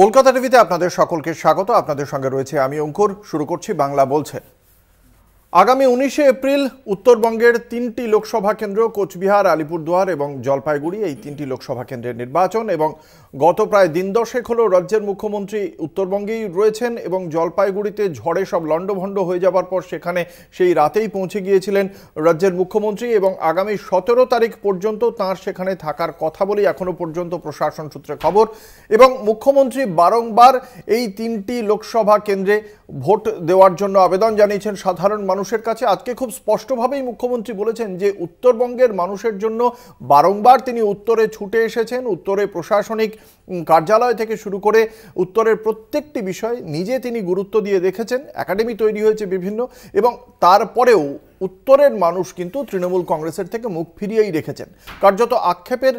কলকাতা টিভিতে আপনাদের সকলকে স্বাগত। আপনাদের সঙ্গে রয়েছে আমি অঙ্কুর। শুরু করছি বাংলা বলছে। আগামী 19শে এপ্রিল উত্তরবঙ্গের 3টি লোকসভা কেন্দ্র কোচবিহার, আলিপুরদুয়ার এবং জলপাইগুড়ি, এই 3টি লোকসভা কেন্দ্রের নির্বাচন। এবং গত প্রায় দিন দশেক হলো রাজ্যের মুখ্যমন্ত্রী উত্তরবঙ্গেই রয়েছেন এবং জলপাইগুড়িতে ঝড়ে সব লণ্ডভণ্ড হয়ে যাবার পর সেখানে সেই রাতেই পৌঁছে গিয়েছিলেন রাজ্যের মুখ্যমন্ত্রী এবং আগামী 17 তারিখ পর্যন্ত তাঁর সেখানে থাকার কথা বলেই এখনো পর্যন্ত প্রশাসন সূত্রে খবর। এবং মুখ্যমন্ত্রী বারংবার এই 3টি লোকসভা কেন্দ্রে ভোট দেওয়ার জন্য আবেদন জানিয়েছেন সাধারণ মানুষের কাছে। আজকে খুব স্পষ্টভাবেই মুখ্যমন্ত্রী বলেছেন যে উত্তরবঙ্গের মানুষের জন্য বারংবার তিনি উত্তরে ছুটে এসেছেন। উত্তরে প্রশাসনিক কার্যালয় থেকে শুরু করে উত্তরের প্রত্যেকটি বিষয় নিজে তিনি গুরুত্ব দিয়ে দেখেছেন। একাডেমি তৈরি হয়েছে বিভিন্ন, এবং তারপরেও উত্তরের মানুষ কিন্তু তৃণমূল কংগ্রেসের থেকে মুখ ফিরিয়েই রেখেছেন। কার্যত আক্ষেপের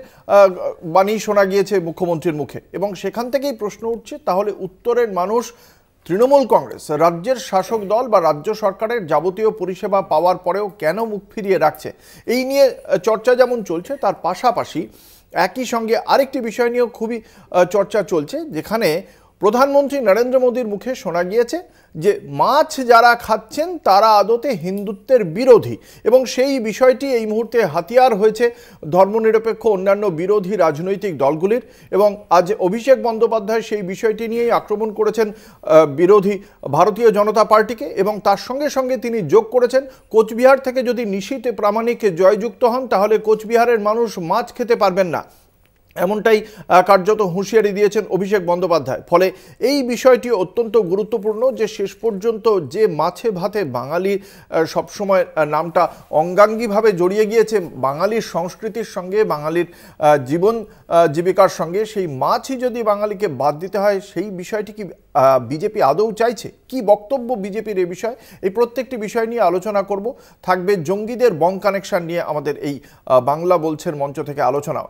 বাণী শোনা গিয়েছে মুখ্যমন্ত্রীর মুখে এবং সেখান থেকেই প্রশ্ন উঠছে, তাহলে উত্তরের মানুষ তৃণমূল কংগ্রেস রাজ্যের শাসক দল বা রাজ্য সরকারের যাবতীয় পরিষেবা পাওয়ার পরেও কেন মুখ ফিরিয়ে রাখছে? এই নিয়ে চর্চা যেমন চলছে, তার পাশাপাশি একই সঙ্গে আরেকটি বিষয় নিয়েও খুবই চর্চা চলছে, যেখানে প্রধানমন্ত্রী নরেন্দ্র মোদীর মুখে শোনা গিয়েছে যে মাছ যারা খাচ্ছেন তারা আদতে হিন্দুত্বের বিরোধী, এবং সেই বিষয়টি এই মুহূর্তে হাতিয়ার হয়েছে ধর্মনিরপেক্ষ অন্যান্য বিরোধী রাজনৈতিক দলগুলির। এবং আজ অভিষেক বন্দ্যোপাধ্যায় সেই বিষয়টি নিয়েই আক্রমণ করেছেন বিরোধী ভারতীয় জনতা পার্টিকে, এবং তার সঙ্গে সঙ্গে তিনি যোগ করেছেন কোচবিহার থেকে যদি নিশীথ প্রামাণিক জয়যুক্ত হন তাহলে কোচবিহারের মানুষ মাছ খেতে পারবেন না, এমনটাই কার্যত হুঁশিয়ারি দিয়েছেন অভিষেক বন্দ্যোপাধ্যায়। ফলে এই বিষয়টি অত্যন্ত গুরুত্বপূর্ণ যে শেষ পর্যন্ত যে মাছে ভাতে বাঙালির সবসময় নামটা অঙ্গাঙ্গিভাবে জড়িয়ে গিয়েছে বাঙালির সংস্কৃতির সঙ্গে, বাঙালির জীবন জীবিকার সঙ্গে, সেই মাছই যদি বাঙালিকে বাদ দিতে হয়, সেই বিষয়টি কি বিজেপি আদৌ চাইছে? কি বক্তব্য বিজেপির এই বিষয়? এই প্রত্যেকটি বিষয় নিয়ে আলোচনা করব। থাকবে জঙ্গিদের বং কানেকশন নিয়ে আমাদের এই বাংলা বলছেন মঞ্চ থেকে আলোচনাও।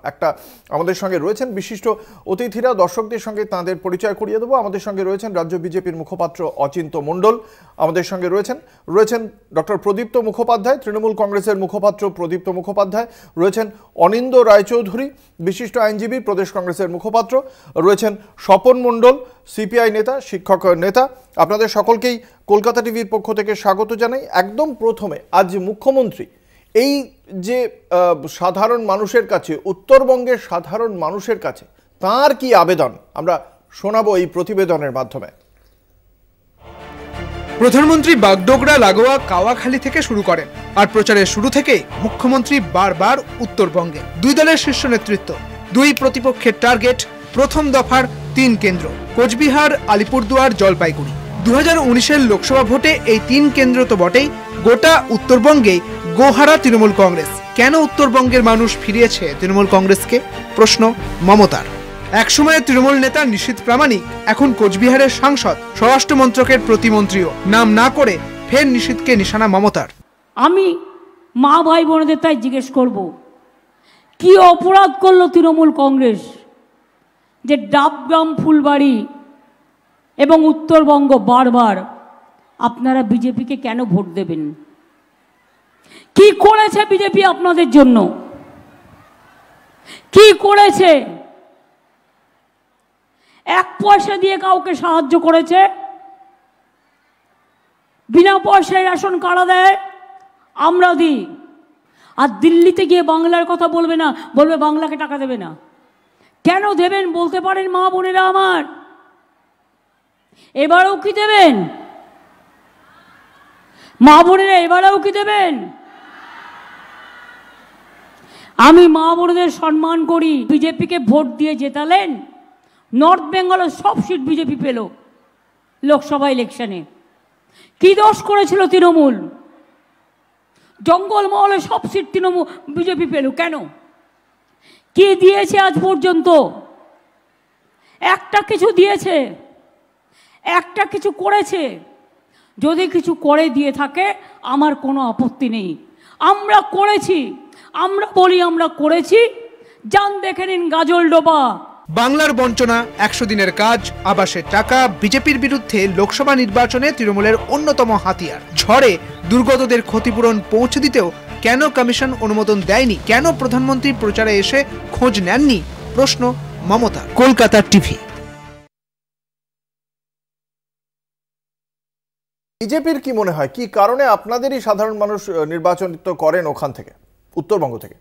আমাদের সঙ্গে রয়েছেন বিশিষ্ট অতিথিরা, দর্শকদের সঙ্গে তাঁদের পরিচয় করিয়ে দেবো। আমাদের সঙ্গে রয়েছেন রাজ্য বিজেপির মুখপাত্র অচিন্ত মণ্ডল, আমাদের সঙ্গে রয়েছেন ডক্টর প্রদীপ্ত মুখোপাধ্যায়, তৃণমূল কংগ্রেসের মুখপাত্র প্রদীপ্ত মুখোপাধ্যায়, রয়েছেন অনিন্দ রায়চৌধুরী, বিশিষ্ট আইনজীবী, প্রদেশ কংগ্রেসের মুখপাত্র, রয়েছেন স্বপন মণ্ডল, সিপিআই নেতা, শিক্ষক নেতা। আপনাদের সকলকেই কলকাতা টিভির পক্ষ থেকে স্বাগত জানাই। একদম প্রথমে আজ মুখ্যমন্ত্রী এই যে সাধারণ মানুষের কাছে, উত্তরবঙ্গের সাধারণ মানুষের কাছে তার কি আবেদন, আমরা শোনাবো এই প্রতিবেদনের মাধ্যমে। প্রধানমন্ত্রী বাগডোগরা লাগোয়া কাওয়াখালী থেকে শুরু করেন, আর প্রচারের শুরু থেকেই মুখ্যমন্ত্রী বারবার উত্তরবঙ্গে। দুই দলের শীর্ষ নেতৃত্ব, দুই প্রতিপক্ষের টার্গেট, প্রথম দফার 3 কেন্দ্র কোচবিহার, আলিপুরদুয়ার, জলপাইগুড়ি। 2019-এর লোকসভা ভোটে এই 3 কেন্দ্র তো বটেই, গোটা উত্তরবঙ্গে গোহারা তৃণমূল কংগ্রেস। কেন উত্তরবঙ্গের মানুষ ফিরিয়েছে তৃণমূল কংগ্রেসকে? প্রশ্ন মমতার। একসময়ের তৃণমূল নেতা নিশীথ প্রামাণিক এখন কোচবিহারের সাংসদ, স্বরাষ্ট্র মন্ত্রকের প্রতিমন্ত্রীও। নাম না করে ফের নিশীথকে নিশানা মমতার। আমি মা ভাই বোনদের তাই জিজ্ঞেস করব, কি অপরাধ করলো তৃণমূল কংগ্রেস যে ডাবগ্রাম, ফুলবাড়ি এবং উত্তরবঙ্গ বারবার আপনারা বিজেপিকে কেন ভোট দেবেন? কি করেছে বিজেপি আপনাদের জন্য? কি করেছে? 1 পয়সা দিয়ে কাউকে সাহায্য করেছে? বিনা পয়সায় রেশন কার্ড দেয়, আমরা দিই। আর দিল্লিতে গিয়ে বাংলার কথা বলবে না, বলবে বাংলাকে টাকা দেবে না। কেন দেবেন বলতে পারেন মা বোনেরা আমার? এবারেও কি দেবেন মা বোনেরা? এবারেও কি দেবেন? আমি মা বোনদের সম্মান করি। বিজেপিকে ভোট দিয়ে জেতালেন, নর্থ বেঙ্গলের সব সিট বিজেপি পেল লোকসভা ইলেকশনে। কি দোষ করেছিল তৃণমূল? জঙ্গলমহলে সব সিট তৃণমূল বিজেপি পেল কেন? কি দিয়েছে আজ পর্যন্ত? একটা কিছু দিয়েছে? একটা কিছু করেছে? যদি কিছু করে দিয়ে থাকে আমার কোনো আপত্তি নেই। আমরা করেছি, আমরা বলি আমরা করেছি। যান দেখে নিন গাজলডোবা। বাংলার বঞ্চনা, 100 দিনের কাজ, আবাসের টাকা বিজেপির বিরুদ্ধে লোকসভা নির্বাচনে তৃণমূলের অন্যতম হাতিয়ার। ঝড়ে দুর্গতদের ক্ষতিপূরণ পৌঁছে দিতেও কেন কমিশন অনুমোদন দেয়নি? কেন প্রধানমন্ত্রী প্রচারে এসে খোঁজ নেননি? প্রশ্ন মমতা। কলকাতা টিভি। বিজেপির কি মনে হয় কি কারণে আপনাদেরই সাধারণ মানুষ নির্বাচিত করেন ওখান থেকে, উত্তরবঙ্গ থেকে?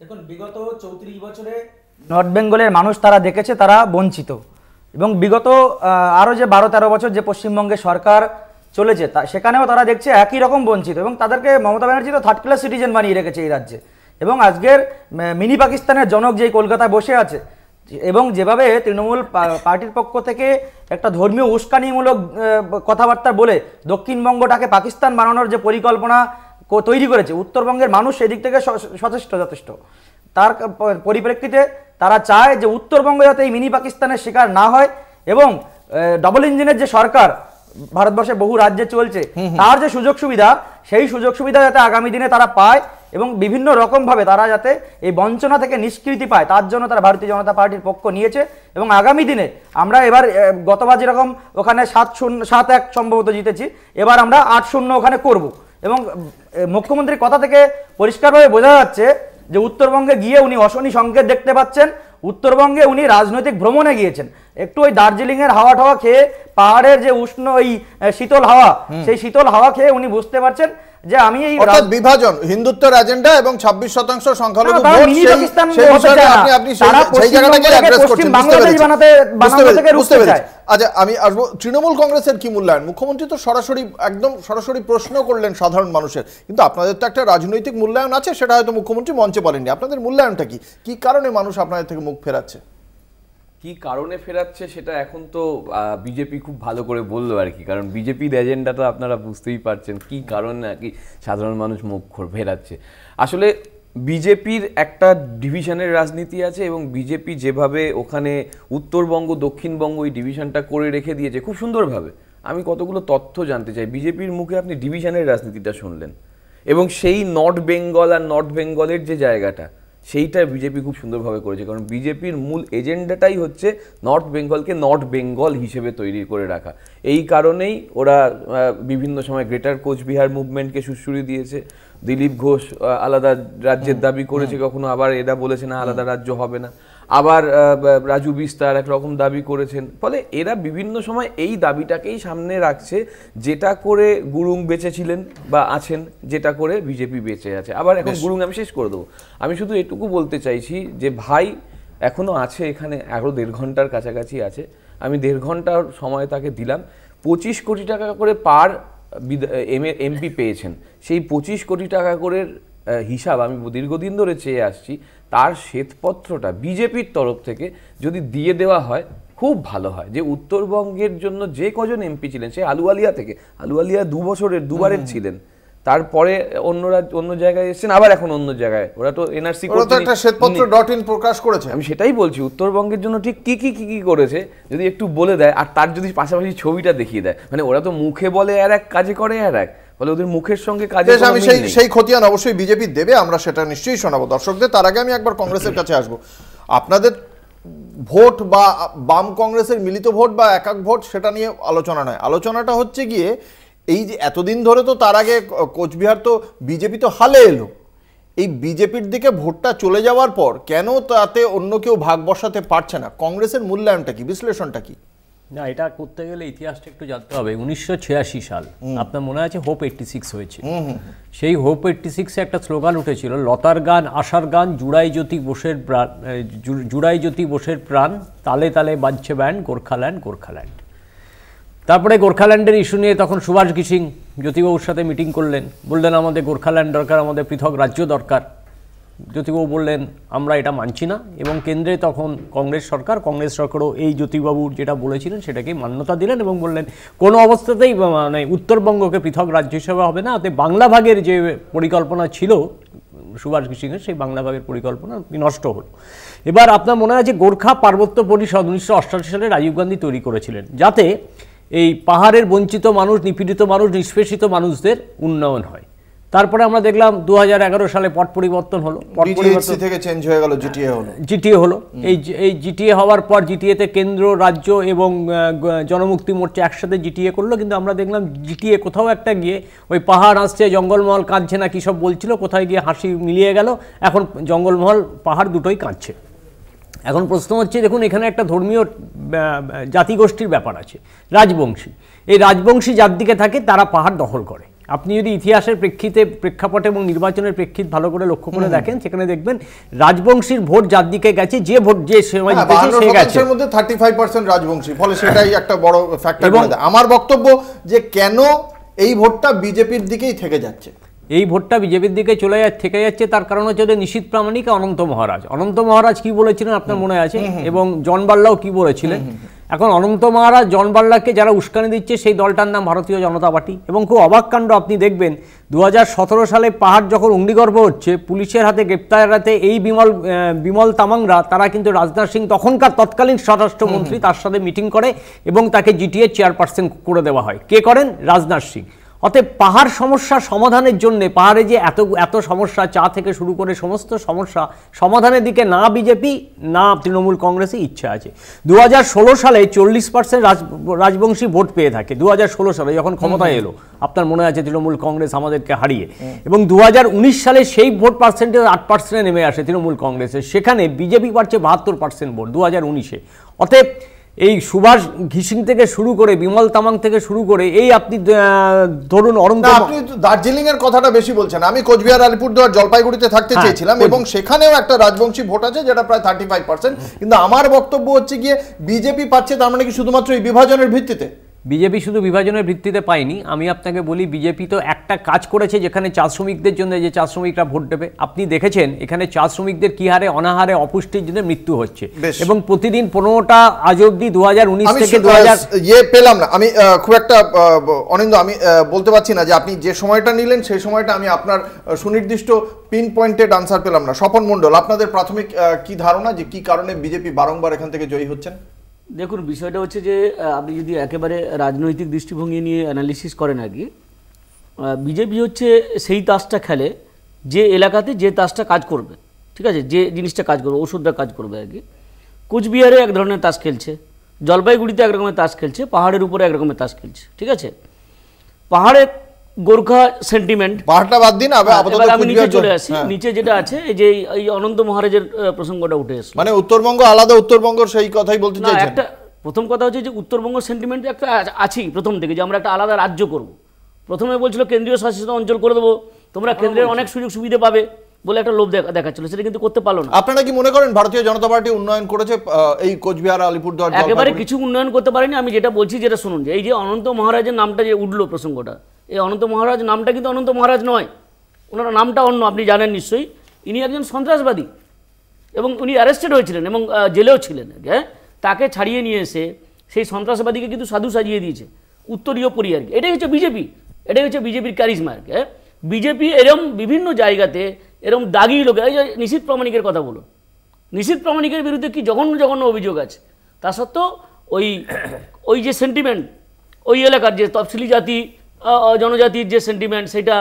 দেখুন, বিগত 34 বছরে নর্থ বেঙ্গলের মানুষ তারা দেখেছে তারা বঞ্চিত, এবং বিগত আরও যে 12-13 বছর যে পশ্চিমবঙ্গে সরকার চলেছে সেখানেও তারা দেখছে একই রকম বঞ্চিত, এবং তাদেরকে মমতা ব্যানার্জি তো থার্ড ক্লাস সিটিজেন বানিয়ে রেখেছে এই রাজ্যে। এবং আজকের মিনি পাকিস্তানের জনক যেই কলকাতায় বসে আছে, এবং যেভাবে তৃণমূল পার্টির পক্ষ থেকে একটা ধর্মীয় উস্কানিমূলক কথাবার্তা বলে দক্ষিণবঙ্গটাকে পাকিস্তান বানানোর যে পরিকল্পনা তৈরি করেছে, উত্তরবঙ্গের মানুষ সেদিক থেকে যথেষ্ট। তার পরিপ্রেক্ষিতে তারা চায় যে উত্তরবঙ্গ যাতে এই মিনি পাকিস্তানের শিকার না হয়, এবং ডবল ইঞ্জিনের যে সরকার ভারতবর্ষে বহু রাজ্যে চলছে তার যে সুযোগ সুবিধা, সেই সুযোগ সুবিধা যাতে আগামী দিনে তারা পায়, এবং বিভিন্ন রকমভাবে তারা যাতে এই বঞ্চনা থেকে নিষ্কৃতি পায়, তার জন্য তারা ভারতীয় জনতা পার্টির পক্ষ নিয়েছে। এবং আগামী দিনে আমরা এবার গতবার যেরকম ওখানে 7-1 সম্ভবত জিতেছি, এবার আমরা 8-0 ওখানে করব। এবং মুখ্যমন্ত্রীর কথা থেকে পরিষ্কারভাবে বোঝা যাচ্ছে যে উত্তরবঙ্গে গিয়ে উনি অশনি সংকেত দেখতে পাচ্ছেন। উত্তরবঙ্গে উনি রাজনৈতিক ভ্রমণে গিয়েছেন, একটু ওই দার্জিলিং এর হাওয়া টাওয়া খেয়ে, পাহাড়ের যে উষ্ণ ওই শীতল হাওয়া, সেই শীতল হাওয়া খেয়ে উনি বুঝতে পারছেন যে আমি এই অর্থাৎ বিভাজন, হিন্দুত্বের এজেন্ডা এবং 26% সংখ্যালঘু ভোট, সেই বিষয়টা আপনি সেই জায়গাটাকে অ্যাড্রেস করছেন, বুঝতে পেরেছি। আচ্ছা, আমি আসবো তৃণমূল কংগ্রেসের কি মূল্যায়ন? মুখ্যমন্ত্রী তো একদম সরাসরি প্রশ্ন করলেন সাধারণ মানুষের, কিন্তু আপনাদের তো একটা রাজনৈতিক মূল্যায়ন আছে, সেটা হয়তো মুখ্যমন্ত্রী মঞ্চে বলেননি। আপনাদের মূল্যায়নটা কি, কি কারণে মানুষ আপনাদের থেকে মুখ ফেরাচ্ছে? কি কারণে ফেরাচ্ছে সেটা এখন তো বিজেপি খুব ভালো করে বললো আর কি, কারণ বিজেপির এজেন্ডাটা আপনারা বুঝতেই পারছেন কি কারণে আর কি সাধারণ মানুষ মুখ ফেরাচ্ছে। আসলে বিজেপির একটা ডিভিশনের রাজনীতি আছে, এবং বিজেপি যেভাবে ওখানে উত্তরবঙ্গ দক্ষিণবঙ্গ এই ডিভিশনটা করে রেখে দিয়েছে খুব সুন্দরভাবে। আমি কতগুলো তথ্য জানতে চাই। বিজেপির মুখে আপনি ডিভিশনের রাজনীতিটা শুনলেন, এবং সেই নর্থ বেঙ্গল আর নর্থ বেঙ্গলের যে জায়গাটা, সেইটা বিজেপি খুব সুন্দরভাবে করেছে, কারণ বিজেপির মূল এজেন্ডাটাই হচ্ছে নর্থ বেঙ্গলকে নর্থ বেঙ্গল হিসেবে তৈরি করে রাখা। এই কারণেই ওরা বিভিন্ন সময় গ্রেটার কোচবিহার মুভমেন্টকে সুড়সুড়ি দিয়েছে। দিলীপ ঘোষ আলাদা রাজ্যের দাবি করেছে, কখনো আবার এরা বলেছে না আলাদা রাজ্য হবে না, আবার রাজু বিস্তার একরকম দাবি করেছেন। ফলে এরা বিভিন্ন সময় এই দাবিটাকেই সামনে রাখছে, যেটা করে গুরুং বেঁচেছিলেন বা আছেন, যেটা করে বিজেপি বেঁচে আছে। আবার এখন গুরুং আমি শেষ করে দেবো। আমি শুধু এটুকু বলতে চাইছি যে ভাই এখনো আছে এখানে, আরও 1.5 ঘন্টার কাছাকাছি আছে। আমি 1.5 ঘন্টার সময় তাকে দিলাম। 25 কোটি টাকা করে পার এমপি পেয়েছেন। সেই 25 কোটি টাকা করে হিসাব আমি দীর্ঘদিন ধরে চেয়ে আসছি, তার শ্বেতপত্রটা বিজেপির তরফ থেকে যদি দিয়ে দেওয়া হয় খুব ভালো হয়। যে উত্তরবঙ্গের জন্য যে কজন এমপি ছিলেন, সে আলুওয়ালিয়া থেকে, আলুওয়ালিয়া 2 বছরের 2বারের ছিলেন, তারপরে অন্য জায়গায় এসেছেন, আবার এখন অন্য জায়গায়। ওরা তো এনআরসি শ্বেতপত্র.in প্রকাশ করেছে। আমি সেটাই বলছি, উত্তরবঙ্গের জন্য ঠিক কি করেছে যদি একটু বলে দেয়, আর তার যদি পাশাপাশি ছবিটা দেখিয়ে দেয়। মানে ওরা তো মুখে বলে আর এক, কাজে করে আর এক, ফলে ওদের মুখের সঙ্গে কাজে আমি সেই খতিয়ান অবশ্যই বিজেপি দেবে, আমরা সেটা নিশ্চয়ই শোনাবো দর্শকদের। তার আগে আমি একবার কংগ্রেসের কাছে আসবো। আপনাদের ভোট বা বাম কংগ্রেসের মিলিত ভোট বা একক ভোট, সেটা নিয়ে আলোচনা নয়। আলোচনাটা হচ্ছে গিয়ে এই যে এতদিন ধরে তো, তার আগে কোচবিহার তো বিজেপি তো হালে এলো, এই বিজেপির দিকে ভোটটা চলে যাওয়ার পর কেন তাতে অন্য কেউ ভাগ বসাতে পারছে না? কংগ্রেসের মূল্যায়নটা কি, বিশ্লেষণটা কি? না, এটা করতে গেলে ইতিহাসটা একটু জানতে হবে। 1986 সাল, আপনার মনে আছে হোপ 86 হয়েছে। সেই হোপ 86-এ একটা স্লোগান উঠেছিল, লতার গান আশার গান, জুড়াই জ্যোতি বোসের প্রাণ, তালে তালে বাজছে ব্যান্ড, গোর্খাল্যান্ড গোর্খাল্যান্ড। তারপরে গোর্খাল্যান্ডের ইস্যু নিয়ে তখন সুভাষ ঘিসিং জ্যোতিবাবুর সাথে মিটিং করলেন, বললেন আমাদের গোর্খাল্যান্ড দরকার, আমাদের পৃথক রাজ্য দরকার। জ্যোতিবাবু বললেন আমরা এটা মানছি না, এবং কেন্দ্রে তখন কংগ্রেস সরকারও এই জ্যোতিবাবুর যেটা বলেছিলেন সেটাকে মান্যতা দিলেন, এবং বললেন কোনো অবস্থাতেই মানে উত্তরবঙ্গকে পৃথক রাজ্য হিসেবে হবে না। তাতে বাংলা ভাগের যে পরিকল্পনা ছিল সুভাষ ঘিসিংয়ের, সেই বাংলা ভাগের পরিকল্পনা নষ্ট হলো। এবার আপনার মনে আছে গোর্খা পার্বত্য পরিষদ 1988 সালে রাজীব গান্ধী তৈরি করেছিলেন, যাতে এই পাহাড়ের বঞ্চিত মানুষ, নিপীড়িত মানুষ, নিষ্পেষিত মানুষদের উন্নয়ন হয়। তারপরে আমরা দেখলাম 2011 সালে পট পরিবর্তন হলো, থেকে চেঞ্জ হয়ে গেল, জিটিএ হলো। এই জিটিএ হওয়ার পর জিটিএতে কেন্দ্র, রাজ্য এবং জনমুক্তি মোর্চা একসাথে জিটিএ করলো, কিন্তু আমরা দেখলাম জিটিএ কোথাও একটা গিয়ে ওই পাহাড় আসছে, জঙ্গলমহল কাঁদছে না কি সব বলছিল, কোথায় গিয়ে হাসি মিলিয়ে গেল। এখন জঙ্গলমহল পাহাড় দুটোই কাঁদছে। এখন প্রশ্ন হচ্ছে, দেখুন এখানে একটা ধর্মীয় জাতিগোষ্ঠীর ব্যাপার আছে, রাজবংশী। এই রাজবংশী যার দিকে থাকে তারা পাহাড় দখল করে। আপনি যদি ইতিহাসের প্রেক্ষাপটে এবং নির্বাচনের প্রেক্ষিত ভালো করে লক্ষ্য করে দেখেন, সেখানে দেখবেন রাজবংশীর ভোট যার দিকে গেছে, যে ভোট যে সময় জিতেছে সে গেছে। এর মধ্যে 35% রাজবংশী, ফলে সেটাই একটা বড় ফ্যাক্টর বলে দেয়। আমার বক্তব্য যে কেন এই ভোটটা বিজেপির দিকেই থেকে যাচ্ছে, এই ভোটটা বিজেপির দিকে থেকে যাচ্ছে, তার কারণ হচ্ছে যে নিশীথ প্রামাণিক অনন্ত মহারাজ কি বলেছিলেন আপনার মনে আছে, এবং জন বাল্লাও কি বলেছিলেন। এখন অনন্ত মহারাজ, জন বাল্লাকে যারা উস্কানি দিচ্ছে সেই দলটার নাম ভারতীয় জনতা পার্টি। এবং খুব অবাক কাণ্ড আপনি দেখবেন 2017 সালে পাহাড় যখন অগ্নিগর্ভ হচ্ছে, পুলিশের হাতে গ্রেপ্তারের হাতে এই বিমল তামাংরা, তারা কিন্তু রাজনাথ সিং তখনকার তৎকালীন স্বরাষ্ট্রমন্ত্রী, তার সাথে মিটিং করে এবং তাকে জিটিএ চেয়ারপারসন করে দেওয়া হয়। কে করেন? রাজনাথ সিং। অতএব পাহাড় সমস্যা সমাধানের জন্য, পাহাড়ে যে এত সমস্যা, চা থেকে শুরু করে সমস্ত সমস্যা সমাধানের দিকে না বিজেপি না তৃণমূল কংগ্রেসই ইচ্ছা আছে। 2016 সালে 40% রাজবংশী ভোট পেয়ে থাকে। 2016 সালে যখন ক্ষমতায় এলো, আপনার মনে আছে তৃণমূল কংগ্রেস আমাদেরকে হারিয়ে, এবং 2019 সালে সেই ভোট পার্সেন্টেজ 8% নেমে আসে তৃণমূল কংগ্রেসের। সেখানে বিজেপি পাচ্ছে 72% ভোট 2019-এ। অতএব এই সুভাষ ঘিসিং থেকে শুরু করে, বিমল তামাং থেকে শুরু করে, এই আপনি ধরুন আপনি দার্জিলিং এর কথাটা বেশি বলছেন। আমি কোচবিহার, আলিপুরদুয়ার, জলপাইগুড়িতে থাকতে চেয়েছিলাম, এবং সেখানেও একটা রাজবংশী ভোট আছে যেটা প্রায় 35%। কিন্তু আমার বক্তব্য হচ্ছে গিয়ে বিজেপি পাচ্ছে, তার মানে কি শুধুমাত্র এই বিভাজনের ভিত্তিতে? বিজেপি শুধু বিভাজনের ভিত্তিতে পায়নি। আমি আপনাকে বলি, বিজেপি তো একটা কাজ করেছে, যেখানে চা শ্রমিকদের জন্য যে চা শ্রমিকরা ভোট দেবে, আপনি দেখেছেন এখানে চা শ্রমিকদের কি হারে অনাহারে অপুষ্টির জন্য মৃত্যু হচ্ছে, এবং প্রতিদিন 15টা আজ অব্দি 2019 থেকে 2000 পেলাম না। আমি খুব একটা অনিন্দ, আমি বলতে পারছি না যে আপনি যে সময়টা নিলেন সেই সময়টা আমি আপনার সুনির্দিষ্ট পিন পয়েন্টেড আনসার পেলাম না। স্বপন মণ্ডল, আপনাদের প্রাথমিক কি ধারণা যে কি কারণে বিজেপি বারংবার এখান থেকে জয়ী হচ্ছেন? দেখুন, বিষয়টা হচ্ছে যে আপনি যদি একেবারে রাজনৈতিক দৃষ্টিভঙ্গি নিয়ে অ্যানালিসিস করেন, আর কি বিজেপি হচ্ছে সেই তাসটা খেলে যে এলাকাতে যে তাসটা কাজ করবে, ঠিক আছে, যে জিনিসটা কাজ করবে, ওষুধটা কাজ করবে আর কি। কোচবিহারে এক ধরনের তাস খেলছে, জলপাইগুড়িতে এক রকমের তাস খেলছে, পাহাড়ের উপরে এক রকমের তাস খেলছে, ঠিক আছে। পাহাড়ের গোর্খা সেন্টিমেন্ট, পাহাড়টা বাদ দিন, আমি নিচে চলে আসি। নিচে যেটা আছে, এই যে এই অনন্ত মহারাজের প্রসঙ্গটা উঠে এসে, মানে উত্তরবঙ্গ আলাদা, উত্তরবঙ্গ সেই কথাই বলতে চাইছেন। একটা প্রথম কথা হচ্ছে যে উত্তরবঙ্গ সেন্টিমেন্ট একটা আছেই প্রথম থেকে, যে আমরা একটা আলাদা রাজ্য করব। প্রথমে বলছিল কেন্দ্রীয় শাসিত অঞ্চল করে দেবো, তোমরা কেন্দ্রের অনেক সুযোগ সুবিধা পাবে বলে একটা লোভ দেখাচ্ছিল, সেটা কিন্তু করতে পারলো না। আপনারা কি মনে করেন ভারতীয় জনতা পার্টি উন্নয়ন করেছে এই কোচবিহার, আলিপুরদুয়ার? একেবারে কিছু উন্নয়ন করতে পারেনি। আমি যেটা বলছি, যেটা শুনুন, যে এই যে অনন্ত মহারাজের নামটা যে উঠলো প্রসঙ্গটা, এই অনন্ত মহারাজ নামটা কিন্তু অনন্ত মহারাজ নয়, ওনার নামটা অন্য, আপনি জানেন নিশ্চয়ই। ইনি একজন সন্ত্রাসবাদী এবং উনি অ্যারেস্টেড হয়েছিলেন এবং জেলেও ছিলেন। হ্যাঁ, তাকে ছাড়িয়ে নিয়ে এসে সেই সন্ত্রাসবাদীকে কিন্তু সাধু সাজিয়ে দিয়েছে উত্তরীয় পরি আর কি। এটাই হচ্ছে বিজেপি, এটাই হচ্ছে বিজেপির ক্যারিজমা আর কি। হ্যাঁ, বিজেপি এরম বিভিন্ন জায়গাতে এরম দাগি লোক, এই যে নিশীথ প্রামাণিকের কথা বলো, নিশীথ প্রামাণিকের বিরুদ্ধে কি জঘন্য জঘন্য অভিযোগ আছে, তা সত্ত্বেও ওই যে সেন্টিমেন্ট, ওই এলাকার যে তফসিলি জাতি জনজাতির যে সেন্টিমেন্ট, সেটা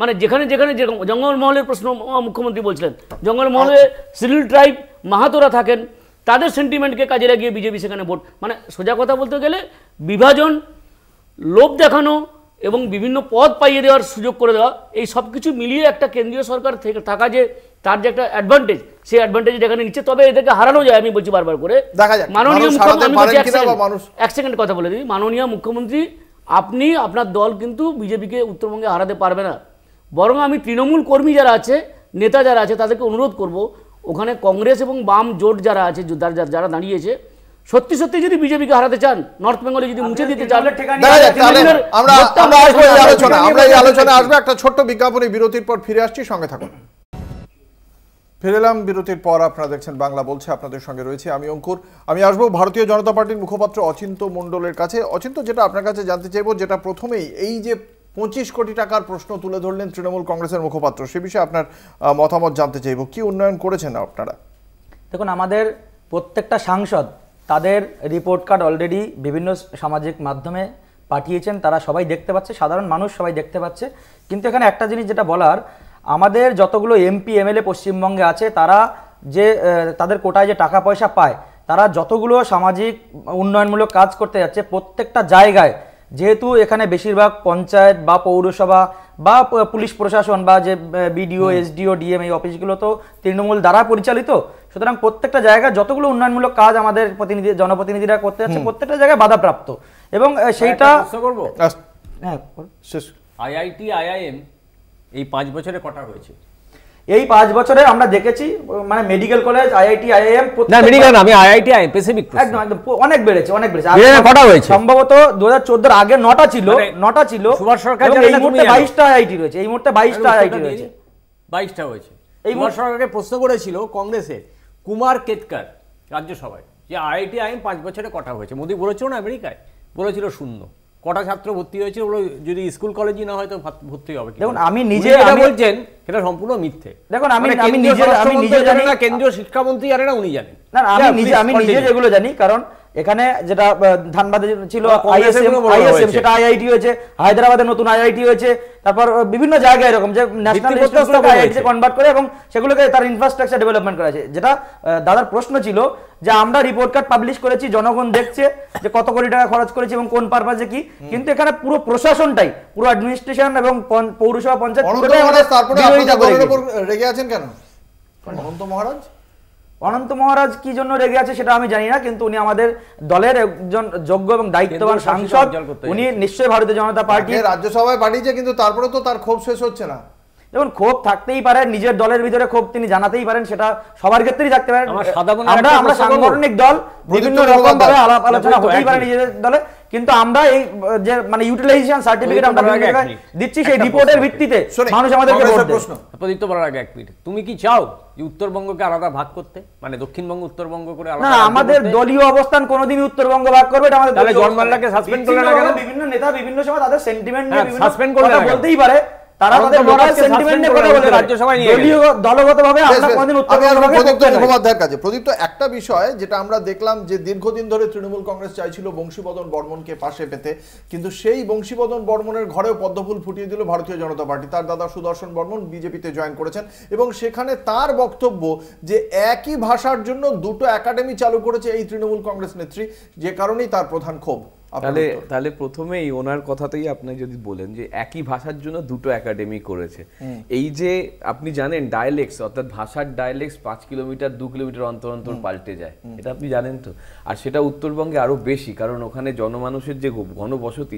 মানে যেখানে যেখানে যে জঙ্গলমহলের প্রশ্ন মুখ্যমন্ত্রী বলছিলেন, জঙ্গলমহলে শিডিউল ট্রাইব মাহাতোরা থাকেন, তাদের সেন্টিমেন্টকে কাজে লাগিয়ে বিজেপি সেখানে ভোট, মানে সোজা কথা বলতে গেলে বিভাজন, লোভ দেখানো এবং বিভিন্ন পদ পাইয়ে দেওয়ার সুযোগ করে দেওয়া, এই সব কিছু মিলিয়ে একটা কেন্দ্রীয় সরকার থেকে থাকা যে তার যে একটা অ্যাডভান্টেজ, সেই অ্যাডভান্টেজ যেখানে নিচ্ছে, তবে এদেরকে হারানো যায়। আমি বলছি বারবার করে, মাননীয় মুখ্যমন্ত্রী, এক সেকেন্ড কথা বলে দিই, মাননীয় মুখ্যমন্ত্রী, আপনি আপনার দল কিন্তু বিজেপিকে উত্তরবঙ্গে হারাতে পারবে না। বরং আমি তৃণমূল কর্মী যারা আছে, নেতা যারা আছে, তাদেরকে অনুরোধ করব, ওখানে কংগ্রেস এবং বাম জোট যারা আছে, যারা দাঁড়িয়েছে, সত্যি সত্যি যদি বিজেপিকে হারাতে চান, নর্থ বেঙ্গলে যদি মুছে দিতে চান, আমরা এই আলোচনা আসবে। একটা ছোট্ট বিজ্ঞাপনী বিরতির পর ফিরে আসছি, সঙ্গে থাকুন। ফিরে এলাম বিরতির পর, আপনারা দেখছেন বাংলা বলছে, আপনাদের সঙ্গে রয়েছে আমি অঙ্কুর। আমি আসবো ভারতীয় জনতা পার্টির মুখপাত্র অচিন্ত মণ্ডলের কাছে। অচিন্ত, যেটা আপনার কাছে জানতে চাইবো, যেটা প্রথমেই এই যে 25 কোটি টাকার প্রশ্ন তুলে ধরলেন তৃণমূল কংগ্রেসের মুখপাত্র, সে বিষয়ে আপনার মতামত জানতে চাইবো। কি উন্নয়ন করেছেন আপনারা? দেখুন, আমাদের প্রত্যেকটা সাংসদ তাদের রিপোর্ট কার্ড অলরেডি বিভিন্ন সামাজিক মাধ্যমে পাঠিয়েছেন, তারা সবাই দেখতে পাচ্ছে, সাধারণ মানুষ সবাই দেখতে পাচ্ছে। কিন্তু এখানে একটা জিনিস যেটা বলার, আমাদের যতগুলো এমপি এমএলএ পশ্চিমবঙ্গে আছে, তারা যে তাদের কোটায় যে টাকা পয়সা পায়, তারা যতগুলো সামাজিক উন্নয়নমূলক কাজ করতে যাচ্ছে, প্রত্যেকটা জায়গায়, যেহেতু এখানে বেশিরভাগ পঞ্চায়েত বা পৌরসভা বা পুলিশ প্রশাসন বা যে বিডিও, এসডিও, ডিএম, এই অফিসগুলো তো তৃণমূল দ্বারা পরিচালিত, সুতরাং প্রত্যেকটা জায়গায় যতগুলো উন্নয়নমূলক কাজ আমাদের জনপ্রতিনিধিরা করতে যাচ্ছে, প্রত্যেকটা জায়গায় বাধাপ্রাপ্ত। এবং সেইটা প্রশ্ন করবো, হ্যাঁ শেষ। আইআইটি আইআইএম এই 5 বছরে কটা হয়েছে? এই 5 বছরে আমরা দেখেছি মানে মেডিকেল কলেজ, আইআইটি, আইআইএম, না মেডিকেল না, আমি আইআইটি আই স্পেসিফিক একদম একদম অনেক বেড়েছে, অনেক বেড়েছে। কটা হয়েছে? সম্ভবত 2014 আগে 9টা ছিল, মানে 9টা ছিল। সুভাষ সরকার এবং জানে এই না, মুহূর্তে তুমি জানো। 22টা আইআইটি রয়েছে, এই মুহূর্তে 22টা আইআইটি রয়েছে। 22টা হয়েছে। এই সুভাষ সরকারকে প্রশ্ন করেছিল কংগ্রেসের কুমার কেতকর রাজ্যসভায় যে আইআইটি আইএম 5 বছরে কটা হয়েছে। মোদী বলেছিল না আমেরিকায়, বলেছিল 0। কটা ছাত্র ভর্তি হয়েছে? ওগুলো যদি স্কুল কলেজই না হয় তো ভর্তি হবে কি? দেখুন আমি নিজে বলছেন এটা সম্পূর্ণ মিথ্যে। দেখুন আমি মানে আমি নিজে জানি না, কেন্দ্রীয় শিক্ষামন্ত্রী জানে না, উনি জানেন না। আমি নিজে যেগুলো জানি, কারণ এখানে যেটা ধানবাদে ছিল আইএসএম, সেটা আইআইটি হয়েছে, হায়দ্রাবাদে নতুন আইআইটি হয়েছে, তারপর বিভিন্ন জায়গায় এরকম যে ন্যাশনাল ইনস্টিটিউটকে আইআইটিতে কনভার্ট করে এবং সেগুলোকে তার ইনফ্রাস্ট্রাকচার ডেভেলপমেন্ট করা আছে। যেটা দাদার প্রশ্ন ছিল যে আমরা রিপোর্ট কার্ড পাবলিশ করেছি, জনগণ দেখছে যে কত কোটি টাকা খরচ করেছি এবং কোন পারপাসে কি, কিন্তু এখানে পুরো প্রশাসনটাই, পুরো অ্যাডমিনিস্ট্রেশন এবং পৌরসভা পঞ্চায়েত তারপরে আপনাদের উপর রেগে আছেন কেন অনন্ত মহারাজ? অনন্ত মহারাজ কি জন্য রেগে আছে সেটা আমি জানি না, কিন্তু উনি আমাদের দলের একজন যোগ্য এবং দায়িত্ববান সাংসদ। উনি নিশ্চয়ই ভারতীয় জনতা পার্টি রাজ্যসভায় পাঠিয়েছে, কিন্তু তারপরে তো তার ক্ষোভ শেষ হচ্ছে না। দেখুন ক্ষোভ থাকতেই পারে, নিজের দলের ভিতরে ক্ষোভ তিনি জানাতেই পারেন, সেটা সবার ক্ষেত্রেই থাকতে পারে। আমরা সাংগঠনিক দল, বিভিন্ন রকম ভাবে আলাপ আলোচনা হতেই পারে নিজেদের দলে, কিন্তু আমরা এই যে মানে ইউটিলাইজেশন সার্টিফিকেট আমরা দিচ্ছি সেই রিপোর্টের ভিত্তিতে মানুষ আমাদেরকে ভোট দেয়। প্রশ্ন প্রদীপ্ত বলার আগে 1 মিনিট, তুমি কি চাও যে উত্তরবঙ্গকে আলাদা ভাগ করতে, মানে দক্ষিণবঙ্গ উত্তরবঙ্গ করে আলাদা? না, আমাদের দলীয় অবস্থান কোনোদিনই উত্তরবঙ্গ ভাগ করবে এটা আমাদের। তাহলে জনমাল্লাকে সাসপেন্ড করলে না কেন? বিভিন্ন নেতা বিভিন্ন সময় তাদের সেন্টিমেন্ট নিয়ে সাসপেন্ড করলে কথা বলতেই পারে, তারা তাদের লোকাল সেন্টিমেন্ট নিয়ে কথা বলে রাজ্যসভায় নিয়ে দলীয় দলগতভাবে আমরা কোনদিন মুখোপাধ্যায়ের কাছে। প্রদীপ্ত, একটা বিষয় যেটা আমরা দেখলাম যে দীর্ঘদিন ধরে তৃণমূল কংগ্রেস চাইছিল বংশীবদন বর্মনকে পাশে পেতে, কিন্তু সেই বংশীবদন বর্মনের ঘরেও পদ্মফুল ফুটিয়ে দিল ভারতীয় জনতা পার্টি। তার দাদা সুদর্শন বর্মন বিজেপিতে জয়েন করেছেন এবং সেখানে তার বক্তব্য যে একই ভাষার jন্য দুটো একাডেমি চালু করেছে এই তৃণমূল কংগ্রেস নেত্রী, যে কারণেই তার প্রধান ক্ষোভ। তাহলে প্রথমেই ওনার কথাতেই আপনি যদি বলেন যে একই ভাষার জন্য দুটো একাডেমি করেছে, এই যে আপনি জানেন ডায়ালেক্টস অর্থাৎ ভাষার ডায়ালেক্টস 5 কিলোমিটার 2 কিলোমিটার অন্তর অন্তর পাল্টে যায়, এটা আপনি জানেন তো? আর সেটা উত্তরবঙ্গে আরো বেশি, কারণ ওখানে জনমানুষের যে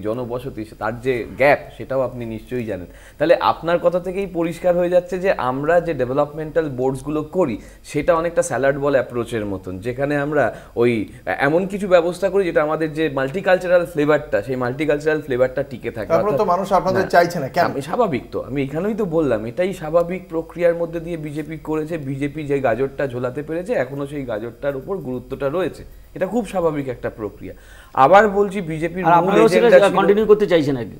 জনবসতি তার যে গ্যাপ সেটাও আপনি নিশ্চয়ই জানেন। তাহলে আপনার কথা থেকেই পরিষ্কার হয়ে যাচ্ছে যে আমরা যে ডেভেলপমেন্টাল বোর্ডসগুলো করি সেটা অনেকটা স্যালাড বল অ্যাপ্রোচের মতন, যেখানে আমরা ওই এমন কিছু ব্যবস্থা করি যেটা আমাদের যে মাল্টিকালচারাল ফ্লেভারটা, সেই মাল্টিকালচারাল ফ্লেভারটা টিকে থাকে। তারপরে তো মানুষ আপনাদের চাইছে না কেন? স্বাভাবিক তো, আমি এখানেই তো বললাম এটাই স্বাভাবিক প্রক্রিয়ার মধ্যে দিয়ে বিজেপি করেছে। বিজেপি যে গাজরটা ঝোলাতে পেরেছে এখনো সেই গাজরটার উপর গুরুত্বটা রয়েছে, এটা খুব স্বাভাবিক একটা প্রক্রিয়া। আবার বলছি বিজেপির কন্টিনিউ করতে চাইছেন নাকি?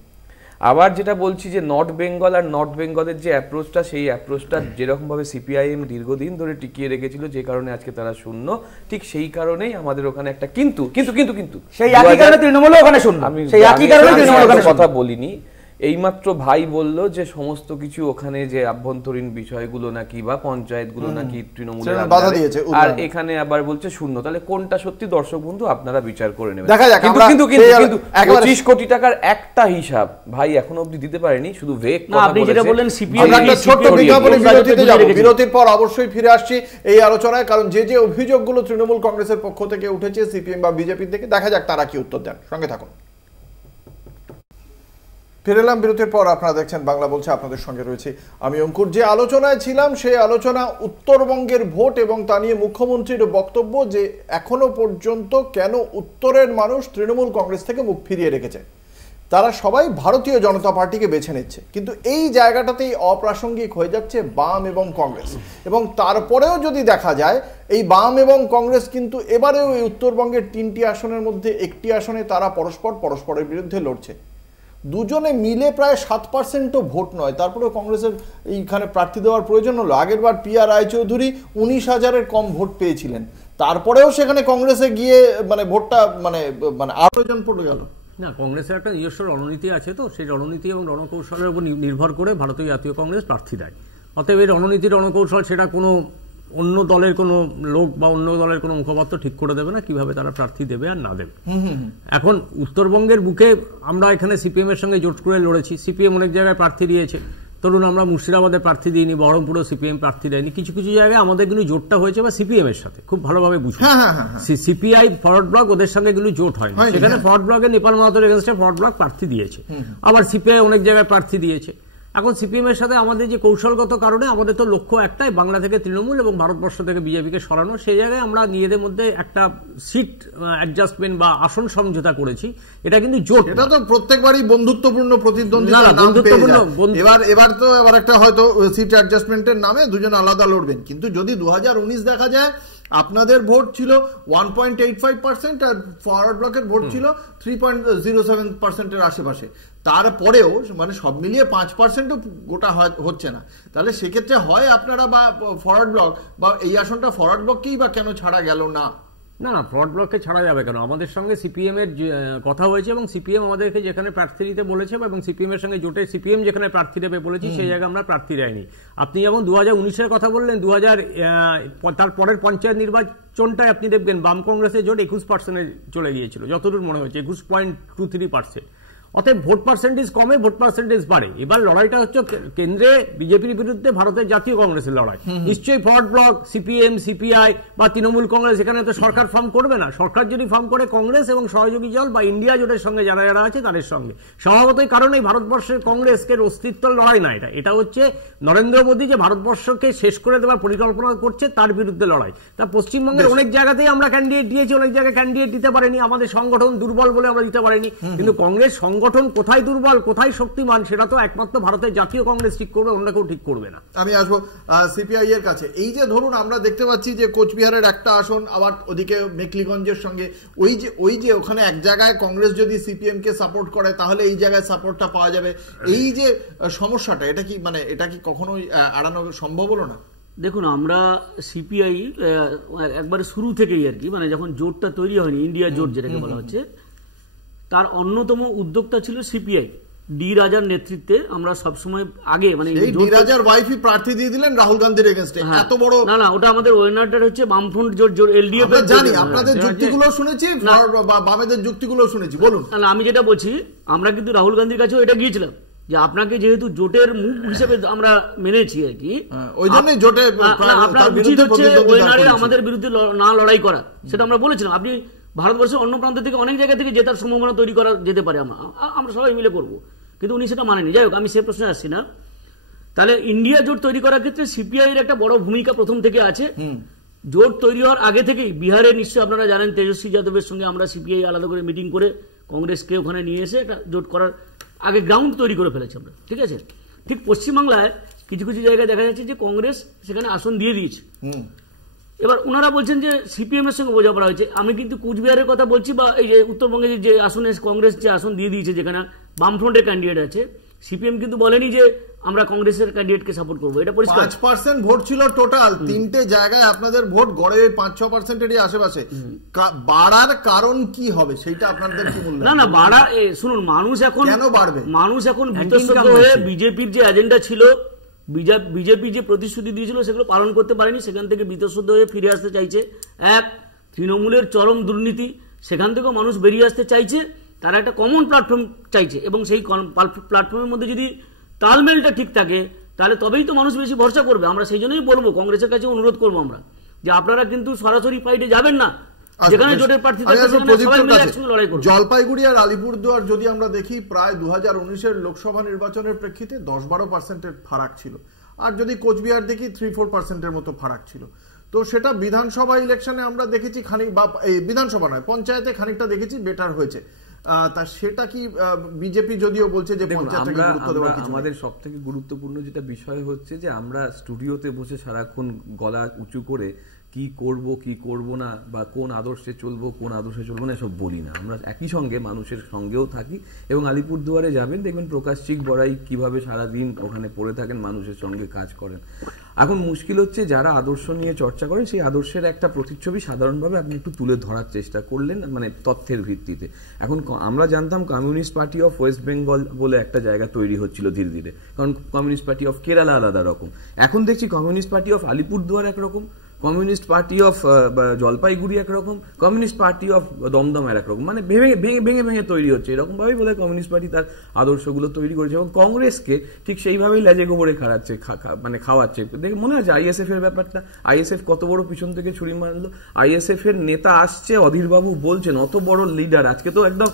আবার যেটা বলছি যে নর্থ বেঙ্গল আর নর্থ বেঙ্গলের যে অ্যাপ্রোচটা, সেই অ্যাপ্রোচটা যেরকমভাবে সিপিআইএম দীর্ঘদিন ধরে টিকিয়ে রেখেছিল, যে কারণে আজকে তারা শূন্য, ঠিক সেই কারণেই আমাদের ওখানে একটা কিন্তু সেই একই কারণে তৃণমূল ওখানে শূন্য। আমি সেই একই কারণে তৃণমূল ওখানে কথা বলিনি, এইমাত্র ভাই বলল যে সমস্ত কিছু ওখানে যে আভ্যন্তরীণ বিষয়গুলো নাকি বা পঞ্চায়েতগুলো নাকি তৃণমূলের বাধা দিয়েছে, আর এখানে আবার বলছে শূন্য। তাহলে কোনটা সত্যি দর্শক বন্ধু আপনারা বিচার করে নেবেন। কিন্তু 25 কোটি টাকার একটা হিসাব ভাই এখনো অবধি দিতে পারেনি, শুধু ভেক কথা বলেছে। আপনি যেটা বললেন সিপিএম, ছোট্ট বিরতিতে যাব, বিরতির পর অবশ্যই ফিরে আসছি এই আলোচনায়, কারণ যে যে অভিযোগগুলো তৃণমূল কংগ্রেসের পক্ষ থেকে উঠেছে সিপিএম বা বিজেপি থেকে, দেখা যাক তারা কি উত্তর দেন। সঙ্গে থাকুন। ফিরে এলাম বিরতির পর, আপনারা দেখছেন বাংলা বলছে, আপনাদের সঙ্গে রয়েছে আমি অঙ্কুর। যে আলোচনায় ছিলাম সেই আলোচনা উত্তরবঙ্গের ভোট এবং তা নিয়ে মুখ্যমন্ত্রীর বক্তব্য যে এখনো পর্যন্ত কেন উত্তরের মানুষ তৃণমূল কংগ্রেস থেকে মুখ ফিরিয়ে রেখেছে, তারা সবাই ভারতীয় জনতা পার্টিকে বেছে নিচ্ছে, কিন্তু এই জায়গাটাতেই অপ্রাসঙ্গিক হয়ে যাচ্ছে বাম এবং কংগ্রেস। এবং তারপরেও যদি দেখা যায় এই বাম এবং কংগ্রেস কিন্তু এবারেও এই উত্তরবঙ্গের 3টি আসনের মধ্যে একটি আসনে তারা পরস্পরের বিরুদ্ধে লড়ছে। দুজনে মিলে প্রায় 7%ও ভোট নয়, তারপরেও কংগ্রেসের এইখানে প্রার্থী দেওয়ার প্রয়োজন হলো। আগের বার পিয়া রায়চৌধুরী 19,000-এর কম ভোট পেয়েছিলেন, তারপরেও সেখানে কংগ্রেসে গিয়ে মানে ভোটটা মানে আয়োজন পড়ে গেল। না, কংগ্রেসের একটা নিজস্ব রণনীতি আছে, তো সেই রণনীতি এবং রণকৌশলের উপর নির্ভর করে ভারতীয় জাতীয় কংগ্রেস প্রার্থী দেয়। অতএব এই রণনীতি রণকৌশল সেটা কোনো অন্য দলের কোনো লোক বা অন্য দলের কোনো মুখপাত্র ঠিক করে দেবে না কিভাবে তারা প্রার্থী দেবে আর না দেবে। এখন উত্তরবঙ্গের বুকে আমরা এখানে সিপিএম এর সঙ্গে জোট করে লড়েছি, সিপিএম অনেক জায়গায় প্রার্থী দিয়েছে, ধরুন আমরা মুর্শিদাবাদে প্রার্থী দিইনি, বহরমপুরেও সিপিএম প্রার্থী দেয়নি, কিছু কিছু জায়গায় আমাদের কিন্তু জোটটা হয়েছে বা সিপিএম এর সাথে খুব ভালোভাবে বুঝুন। সিপিআই ফরওয়ার্ড ব্লক ওদের সঙ্গে কিন্তু জোট হয়নি, সেখানে ফরওয়ার্ড ব্লকে নেপাল মাহাতোর এগেনস্টে ফরওয়ার্ড ব্লক প্রার্থী দিয়েছে, আবার সিপিআই অনেক জায়গায় প্রার্থী দিয়েছে। এখন সিপিএম এর সাথে আমাদের যে কৌশলগত কারণে আমাদের তো লক্ষ্য একটাই, বাংলা থেকে তৃণমূল এবং ভারতবর্ষ থেকে বিজেপিকে সরানো, সেই জায়গায় আমরা নিজেদের মধ্যে একটা সিট অ্যাডজাস্টমেন্ট বা আসন সমঝোতা করেছি। এটা কিন্তু জোট, এটা তো প্রত্যেকবারই বন্ধুত্বপূর্ণ প্রতিদ্বন্দ্বিতা, এবার তো এবার একটা হয়তো সিট অ্যাডজাস্টমেন্টের নামে দুজন আলাদা লড়বেন। কিন্তু যদি 2019 দেখা যায় আপনাদের ভোট ছিল 1.85% আর ফরওয়ার্ড ব্লকের ভোট ছিল 3.07%-এর আশেপাশে, তারপরেও মানে সব মিলিয়ে 5%ও গোটা হচ্ছে না, তাহলে সেক্ষেত্রে হয় আপনারা বা ফরওয়ার্ড ব্লক বা এই আসনটা ফরওয়ার্ড ব্লককেই বা কেন ছাড়া গেল না? না না, ফরওয়ার্ড ব্লককে ছাড়া যাবে কেন? আমাদের সঙ্গে সিপিএম এর কথা হয়েছে এবং সিপিএম আমাদেরকে যেখানে প্রার্থী দিতে বলেছে এবং সিপিএম এর সঙ্গে জোটে সিপিএম যেখানে প্রার্থী দেবে বলেছি সেই জায়গায় আমরা প্রার্থী দেয়নি। আপনি যেমন 2019-এর কথা বললেন, তারপরের পঞ্চায়েত নির্বাচনটায় আপনি দেখবেন বাম কংগ্রেসের জোট 21%-এ চলে গিয়েছিল, যতদূর মনে হচ্ছে 21.23%। অতএব ভোট পার্সেন্টেজ কমে, ভোট পার্সেন্টেজ বাড়ে। এবার লড়াইটা হচ্ছে কেন্দ্রে বিজেপির বিরুদ্ধে ভারতের জাতীয় কংগ্রেসের লড়াই। নিশ্চয়ই ফরওয়ার্ড ব্লক, সিপিএম, সিপিআই বা তৃণমূল কংগ্রেস এখানে তো সরকার ফর্ম করবে না। সরকার যদি ফর্ম করে কংগ্রেস এবং সহযোগী দল বা ইন্ডিয়া জোটের সঙ্গে যারা যারা আছে তাদের সঙ্গে, স্বভাবতই কারণেই ভারতবর্ষের কংগ্রেসকে অস্তিত্ব লড়াই না, এটা হচ্ছে নরেন্দ্র মোদী যে ভারতবর্ষকে শেষ করে দেওয়ার পরিকল্পনা করছে তার বিরুদ্ধে লড়াই। তা পশ্চিমবঙ্গের অনেক জায়গাতেই আমরা ক্যান্ডিডেট দিয়েছি, অনেক জায়গায় ক্যান্ডিডেট দিতে পারিনি, আমাদের সংগঠন দুর্বল বলে আমরা দিতে পারিনি। কিন্তু কংগ্রেস সংগঠন কোথায় দুর্বল কোথায় শক্তিমান সেটা তো একমাত্র ভারতের জাতীয় কংগ্রেস ঠিক করবে, অন্য কেউ ঠিক করবে না। আমি আসবো সিপিআই এর কাছে। এই যে ধরুন আমরা দেখতে পাচ্ছি যে কোচবিহারের একটা আসন, আবার ওদিকে মেকলিগঞ্জের সঙ্গে ওই যে ওখানে এক জায়গায় কংগ্রেস যদি সিপিএম কে সাপোর্ট করে তাহলে এই জায়গায় সাপোর্টটা পাওয়া যাবে, এই যে সমস্যাটা এটা কি কখনোই এড়ানো সম্ভব হলো না? দেখুন, আমরা সিপিআই একবারে শুরু থেকেই আর কি, মানে যখন জোটটা তৈরি হয়নি, ইন্ডিয়া জোট যেটাকে বলা হচ্ছে, তার অন্যতম উদ্যোক্তা ছিল সিপিআই, ডি রাজার নেতৃত্বে। আমরা সবসময় আগে মানে ডি রাজার ওয়াইফই প্রার্থী দিয়ে দিলেন রাহুল গান্ধীর এগেইনস্টে, এত বড় না ওটা আমাদের ওয়েনারটা হচ্ছে বামফ্রন্ট জোট, এলডিএফ। জানি আপনাদের যুক্তিগুলো শুনেছি, বামেদের যুক্তিগুলো শুনেছি, বলুন। না আমি যেটা বলছি, আমরা কিন্তু রাহুল গান্ধীর কাছেও এটা গিয়েছিলাম যে আপনাকে যেহেতু জোটের মুখ হিসেবে আমরা মেনেছি আর কি, ওই জন্যই জোটে আপনার উচিত হচ্ছে ওয়েনারে আমাদের বিরুদ্ধে না লড়াই করা, সেটা আমরা বলেছিলাম। আপনি ভারতবর্ষের অন্য প্রান্ত থেকে অনেক জায়গা থেকে জেতার সম্ভাবনা তৈরি করা যেতে পারে, আমরা সবাই মিলে করবো, কিন্তু উনি সেটা মানেনি। যাই হোক, আমি সে প্রশ্নে আসছি না। তাহলে ইন্ডিয়া জোট তৈরি করার ক্ষেত্রে সিপিআই এর একটা বড় ভূমিকা প্রথম থেকে আছে। জোট তৈরি হওয়ার আগে থেকেই বিহারে নিশ্চয়ই আপনারা জানেন তেজস্বী যাদবের সঙ্গে আমরা সিপিআই আলাদা করে মিটিং করে কংগ্রেসকে ওখানে নিয়ে এসে একটা জোট করার আগে গ্রাউন্ড তৈরি করে ফেলেছি আমরা, ঠিক আছে। ঠিক পশ্চিমবাংলায় কিছু কিছু জায়গায় দেখা যাচ্ছে যে কংগ্রেস সেখানে আসন দিয়ে দিয়েছে। এবার ওনারা বলছেন যে সিপিএম এর সঙ্গে বোঝাপড়া হয়েছে। আমি কিন্তু কুচবিহারের কথা বলছি, বা এই যে উত্তরবঙ্গে যে আসনে কংগ্রেস যে আসন দিয়ে দিয়েছে যেখানে বামফ্রন্টের ক্যান্ডিডেট আছে, সিপিএম কিন্তু বলেনি যে আমরা কংগ্রেসের ক্যান্ডিডেটকে সাপোর্ট করবো, এটা পরিষ্কার। 5% ভোট ছিল টোটাল, তিনটে জায়গায় আপনাদের ভোট গড়ে 5-6%-এরই আশেপাশে। বাড়ার কারণ কি হবে সেটা আপনাদের কি মূল্য? না বাড়া, শুনুন, মানুষ এখন কেন বাড়বে? মানুষ এখন বিতর্কিত হয়ে বিজেপির যে এজেন্ডা ছিল, বিজেপি যে প্রতিশ্রুতি দিয়েছিল সেগুলো পালন করতে পারেনি, সেখান থেকে বিতর্কিত হয়ে ফিরে আসতে চাইছে। এক, তৃণমূলের চরম দুর্নীতি, সেখান থেকেও মানুষ বেরিয়ে আসতে চাইছে, তারা একটা কমন প্ল্যাটফর্ম চাইছে, এবং সেই প্ল্যাটফর্মের মধ্যে যদি তালমেলটা ঠিক থাকে তাহলে তবেই তো মানুষ বেশি ভরসা করবে। আমরা সেই জন্যই বলবো, কংগ্রেসের কাছে অনুরোধ করবো আমরা, যে আপনারা কিন্তু সরাসরি ফাইটে যাবেন না, যেখানে জোটের প্রার্থী জলপাইগুড়ি আর আলিপুরদুয়ার যদি আমরা দেখি, প্রায় 2019-এর লোকসভা নির্বাচনের প্রেক্ষিতে 10-12%-এর ফারাক ছিল, আর যদি কোচবিহার দেখি 3-4%-এর মতো ফারাক ছিল। তো সেটা বিধানসভা ইলেকশনে আমরা দেখেছি খানিক, বা বিধানসভা নয় পঞ্চায়েতে খানিকটা দেখেছি বেটার হয়েছে। তা সেটা কি বিজেপি যদিও বলছে যে পঞ্চায়েতকে গুরুত্ব দেওয়ার কিছু, আমাদের সবথেকে গুরুত্বপূর্ণ যেটা বিষয় হচ্ছে যে আমরা স্টুডিওতে বসে সারাক্ষণ গলা উঁচু করে কি করব কি করব না, বা কোন আদর্শে চলবো কোন আদর্শে চলবো না, এসব বলি না। আমরা একই সঙ্গে মানুষের সঙ্গেও থাকি, এবং আলিপুরদুয়ারে যাবেন দেখবেন প্রকাশ চিক বড়াই কিভাবে সারাদিন ওখানে পড়ে থাকেন, মানুষের সঙ্গে কাজ করেন। এখন মুশকিল হচ্ছে যারা আদর্শ নিয়ে চর্চা করেন সেই আদর্শের একটা প্রতিচ্ছবি সাধারণভাবে আপনি একটু তুলে ধরার চেষ্টা করলেন, মানে তথ্যের ভিত্তিতে। এখন আমরা জানতাম communist party of West Bengal বলে একটা জায়গা তৈরি হচ্ছিল ধীরে ধীরে, কারণ কমিউনিস্ট পার্টি অফ কেরালা আলাদা রকম। এখন দেখছি কমিউনিস্ট পার্টি অফ আলিপুরদুয়ার একরকম, কমিউনিস্ট পার্টি অফ জলপাইগুড়ি একরকম, কমিউনিস্ট পার্টি অফ দমদম আর একরকম, মানে ভেঙে ভেঙে তৈরি হচ্ছে। এরকম ভাবেই বোধহয় কমিউনিস্ট পার্টি তার আদর্শগুলো তৈরি করেছে এবং কংগ্রেসকে ঠিক সেইভাবেই লেজে গোবরে খাওয়াচ্ছে, মানে খাওয়াচ্ছে। দেখে মনে আছে আইএসএফ এর ব্যাপারটা, আইএসএফ কত বড় পিছন থেকে ছুরি মারলো। আইএসএফ এর নেতা আসছে, অধীরবাবু বলছেন, অত বড় লিডার আজকে তো একদম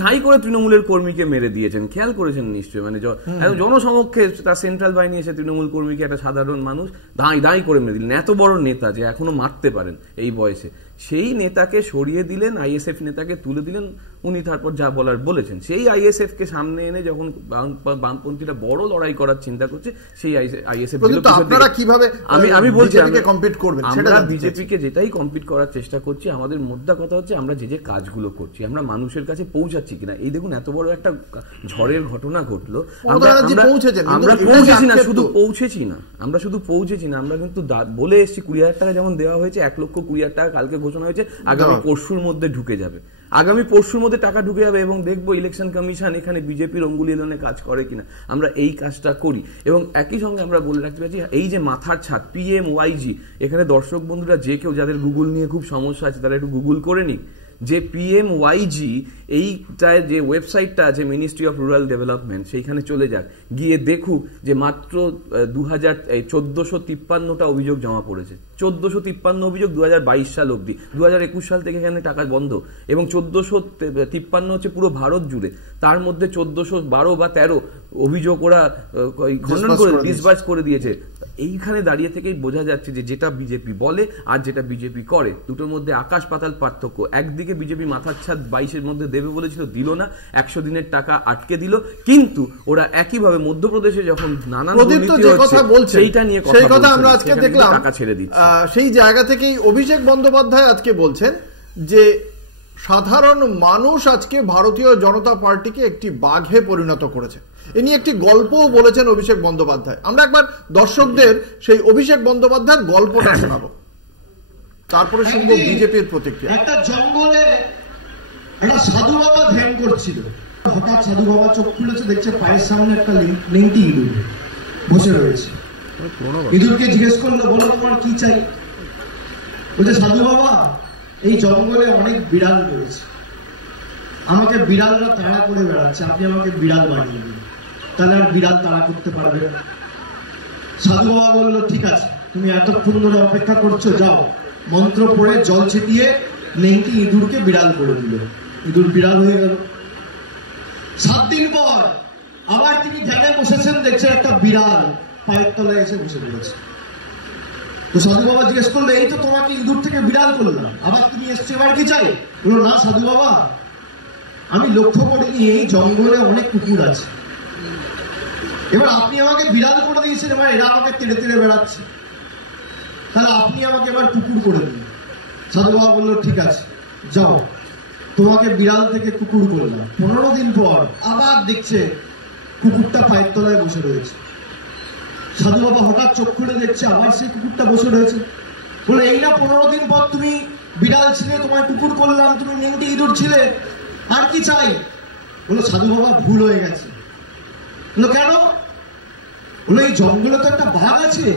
ধাই করে তৃণমূলের কর্মীকে মেরে দিয়েছেন, খেয়াল করেছেন নিশ্চয়ই, মানে জনসমক্ষে তার সেন্ট্রাল বাহিনী এসে তৃণমূল কর্মীকে একটা সাধারণ মানুষ ধাই করে মেরে দিলেন। এত বড় নেতা যে এখনো মারতে পারেন এই বয়সে, সেই নেতাকে সরিয়ে দিলেন, আইএসএফ নেতাকে তুলে দিলেন, উনি তারপর যা বলার বলেছেন। সেই আইএসএফ কে সামনে এনে যখন বামপন্থীরা বড় লড়াই করার চিন্তা করছে, সেই আইএসএফ আমি বলছি আমরা বিজেপিকে যেটাই কম্পিট করার চেষ্টা করছি, আমাদের মোদ্দা কথা হচ্ছে আমরা যে কাজগুলো করছি আমরা মানুষের কাছে পৌঁছাচ্ছি কিনা। এই দেখুন এত বড় একটা ঝড়ের ঘটনা ঘটলো, আমরা পৌঁছেছি না, শুধু পৌঁছেছি না, আমরা কিন্তু বলে এসেছি 20,000 টাকা যেমন দেওয়া হয়েছে, 1,20,000 টাকা কালকে ঘোষণা হয়েছে, আগামী পরশুর মধ্যে ঢুকে যাবে, আগামী পরশুর মধ্যে টাকা ঢুকে যাবে এবং দেখবো ইলেকশন কমিশন এখানে বিজেপির অঙ্গুলি এলনে কাজ করে কিনা। আমরা এই কাজটা করি এবং একই সঙ্গে আমরা বলে রাখতে পারছি এই যে মাথার ছাদ PMYG, এখানে দর্শক বন্ধুরা যে কেউ যাদের গুগল নিয়ে খুব সমস্যা আছে তারা একটু গুগল করে নিক, যে PMYG এইটার যে ওয়েবসাইটটা আছে মিনিস্ট্রি অফ রুরাল ডেভেলপমেন্ট, সেইখানে চলে যাক, গিয়ে দেখুক যে মাত্র 1453টা অভিযোগ জমা পড়েছে। 1453 অভিযোগ 2022 সাল অব্দি, 2021 সাল থেকে এখানে টাকা বন্ধ, এবং 1453 হচ্ছে পুরো ভারত জুড়ে। তার মধ্যে 1412 বা 13 অভিযোগ ওরা খণ্ডন করে ডিসবার্স করে দিয়েছে। এইখানে দাঁড়িয়ে থেকেই বোঝা যাচ্ছে যে যেটা বিজেপি বলে আর যেটা বিজেপি করে দুটোর মধ্যে আকাশ পাতাল পার্থক্য। একদিকে বিজেপি মাথার ছাদ 22-এর মধ্যে দেবে বলেছিল, দিল না, 100 দিনের টাকা আটকে দিল, কিন্তু ওরা একইভাবে মধ্যপ্রদেশে যখন নানান সেইটা নিয়ে কথা আমরা আজকে দেখলাম টাকা ছেড়ে দিচ্ছে। সেই জায়গা থেকেই অভিষেক বন্দ্যোপাধ্যায় আজকে বলছেন যে সাধারণ মানুষ আজকে ভারতীয় জনতা পার্টিকে একটি বাঘে পরিণত করেছে। এ নিয়ে একটি গল্পও বলেছেন অভিষেক বন্দ্যোপাধ্যায়। আমরা একবার দর্শকদের সেই অভিষেক বন্দ্যোপাধ্যায়ের গল্পটা শোনাবো, তারপরে শুনবো বিজেপির প্রতিক্রিয়া। একটা জঙ্গলে একটা সাধু বাবা ধ্যান করছিল, হঠাৎ সাধু বাবা চোখ খুলেছে, দেখছে পায়ের সামনে একটা লেংটি ইঁদুর বসে রয়েছে। ইঁদুরকে জিজ্ঞেস করলো, বলো তোমার কি চাই? বলছে, সাধু বাবা এই জঙ্গলে অনেক বিড়াল রয়েছে, আমাকে বিড়ালরা তাড়া করে বেড়াচ্ছে, আপনি আমাকে বিড়াল বানিয়ে দিন, তাহলে আর বিড়াল তাড়া করতে পারবে না। সাধু বাবা বললো, ঠিক আছে, তুমি এতক্ষণ ধরে অপেক্ষা করছো, যাও মন্ত্র পড়ে জল ছিটিয়ে নেংটি ইঁদুরকে বিড়াল করে দিল, ইঁদুর বিড়াল হয়ে গেল। 7 দিন পর আবার তিনি ধ্যানে বসেছেন, দেখছেন একটা বিড়াল পায়ের তলায় এসে বসে পড়েছে। তো সাধু বাবা জিজ্ঞেস করলো, এই তো তোমাকে ইঁদুর থেকে বিড়াল করলাম, আবার তুমি এসছো, এবার কি চাই? বললো, না সাধু বাবা, আমি লক্ষ্য করিনি এই জঙ্গলে অনেক কুকুর আছে, এবার আপনি আমাকে বিড়াল করে দিয়েছেন, এবার এরা আমাকে তেড়ে তেড়ে বেড়াচ্ছে, তাহলে আপনি আমাকে এবার কুকুর করে দিন। সাধু বাবা বললো, ঠিক আছে, যাও, তোমাকে বিড়াল থেকে কুকুর করলাম। 15 দিন পর আবার দেখছে কুকুরটা পায়ের তলায় বসে রয়েছে। সাধু বাবা হঠাৎ চোখ খুলে দেখছে আবার সেই কুকুরটা বসে রয়েছে। বলে, এই না 15 দিন পর তুমি বিড়াল ছিলে, তোমায় কুকুর করলাম, তুমি নেংটি ইঁদুর ছিলে, আর কি চাই? বলো, সাধু বাবা ভুল হয়ে গেছে। বলো, কেন? বলো, এই জঙ্গলে তো একটা বাঘ আছে,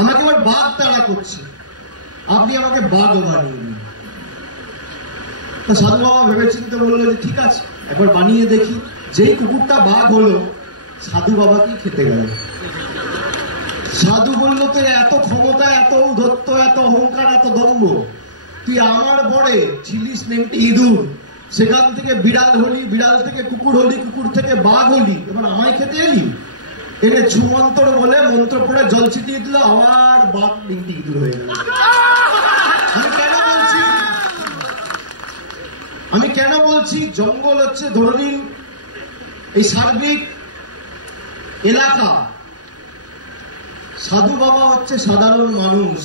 আমাকে এবার বাঘ তাড়া করছে, আপনি আমাকে বাঘ বানিয়ে দিন। তা সাধু বাবা ভেবে চিন্তে বললো যে ঠিক আছে, একবার বানিয়ে দেখি। যেই কুকুরটা বাঘ হলো, সাধু বাবাকে খেতে গেল। সাধু বলল, তোর এত ক্ষমতা, এত ঔদ্ধত্য, এত অহংকার, এত দম্ভ, তুই আমার বরে ছিলিস নেংটি ইঁদুর, সেখান থেকে বিড়াল হলি, বিড়াল থেকে কুকুর হলি, কুকুর থেকে বাঘ হলি, এবার আমায় খেতে এলি? এনে ছুমন্তর বলে মন্ত্র পড়ে জল ছিটিয়ে দিল, আবার বাঘ নেংটি ইঁদুর হয়ে গেল। আমি কেন বলছি জঙ্গল হচ্ছে, ধরে নিন এই সার্বিক এলাকা, সাধু বাবা হচ্ছে সাধারণ মানুষ,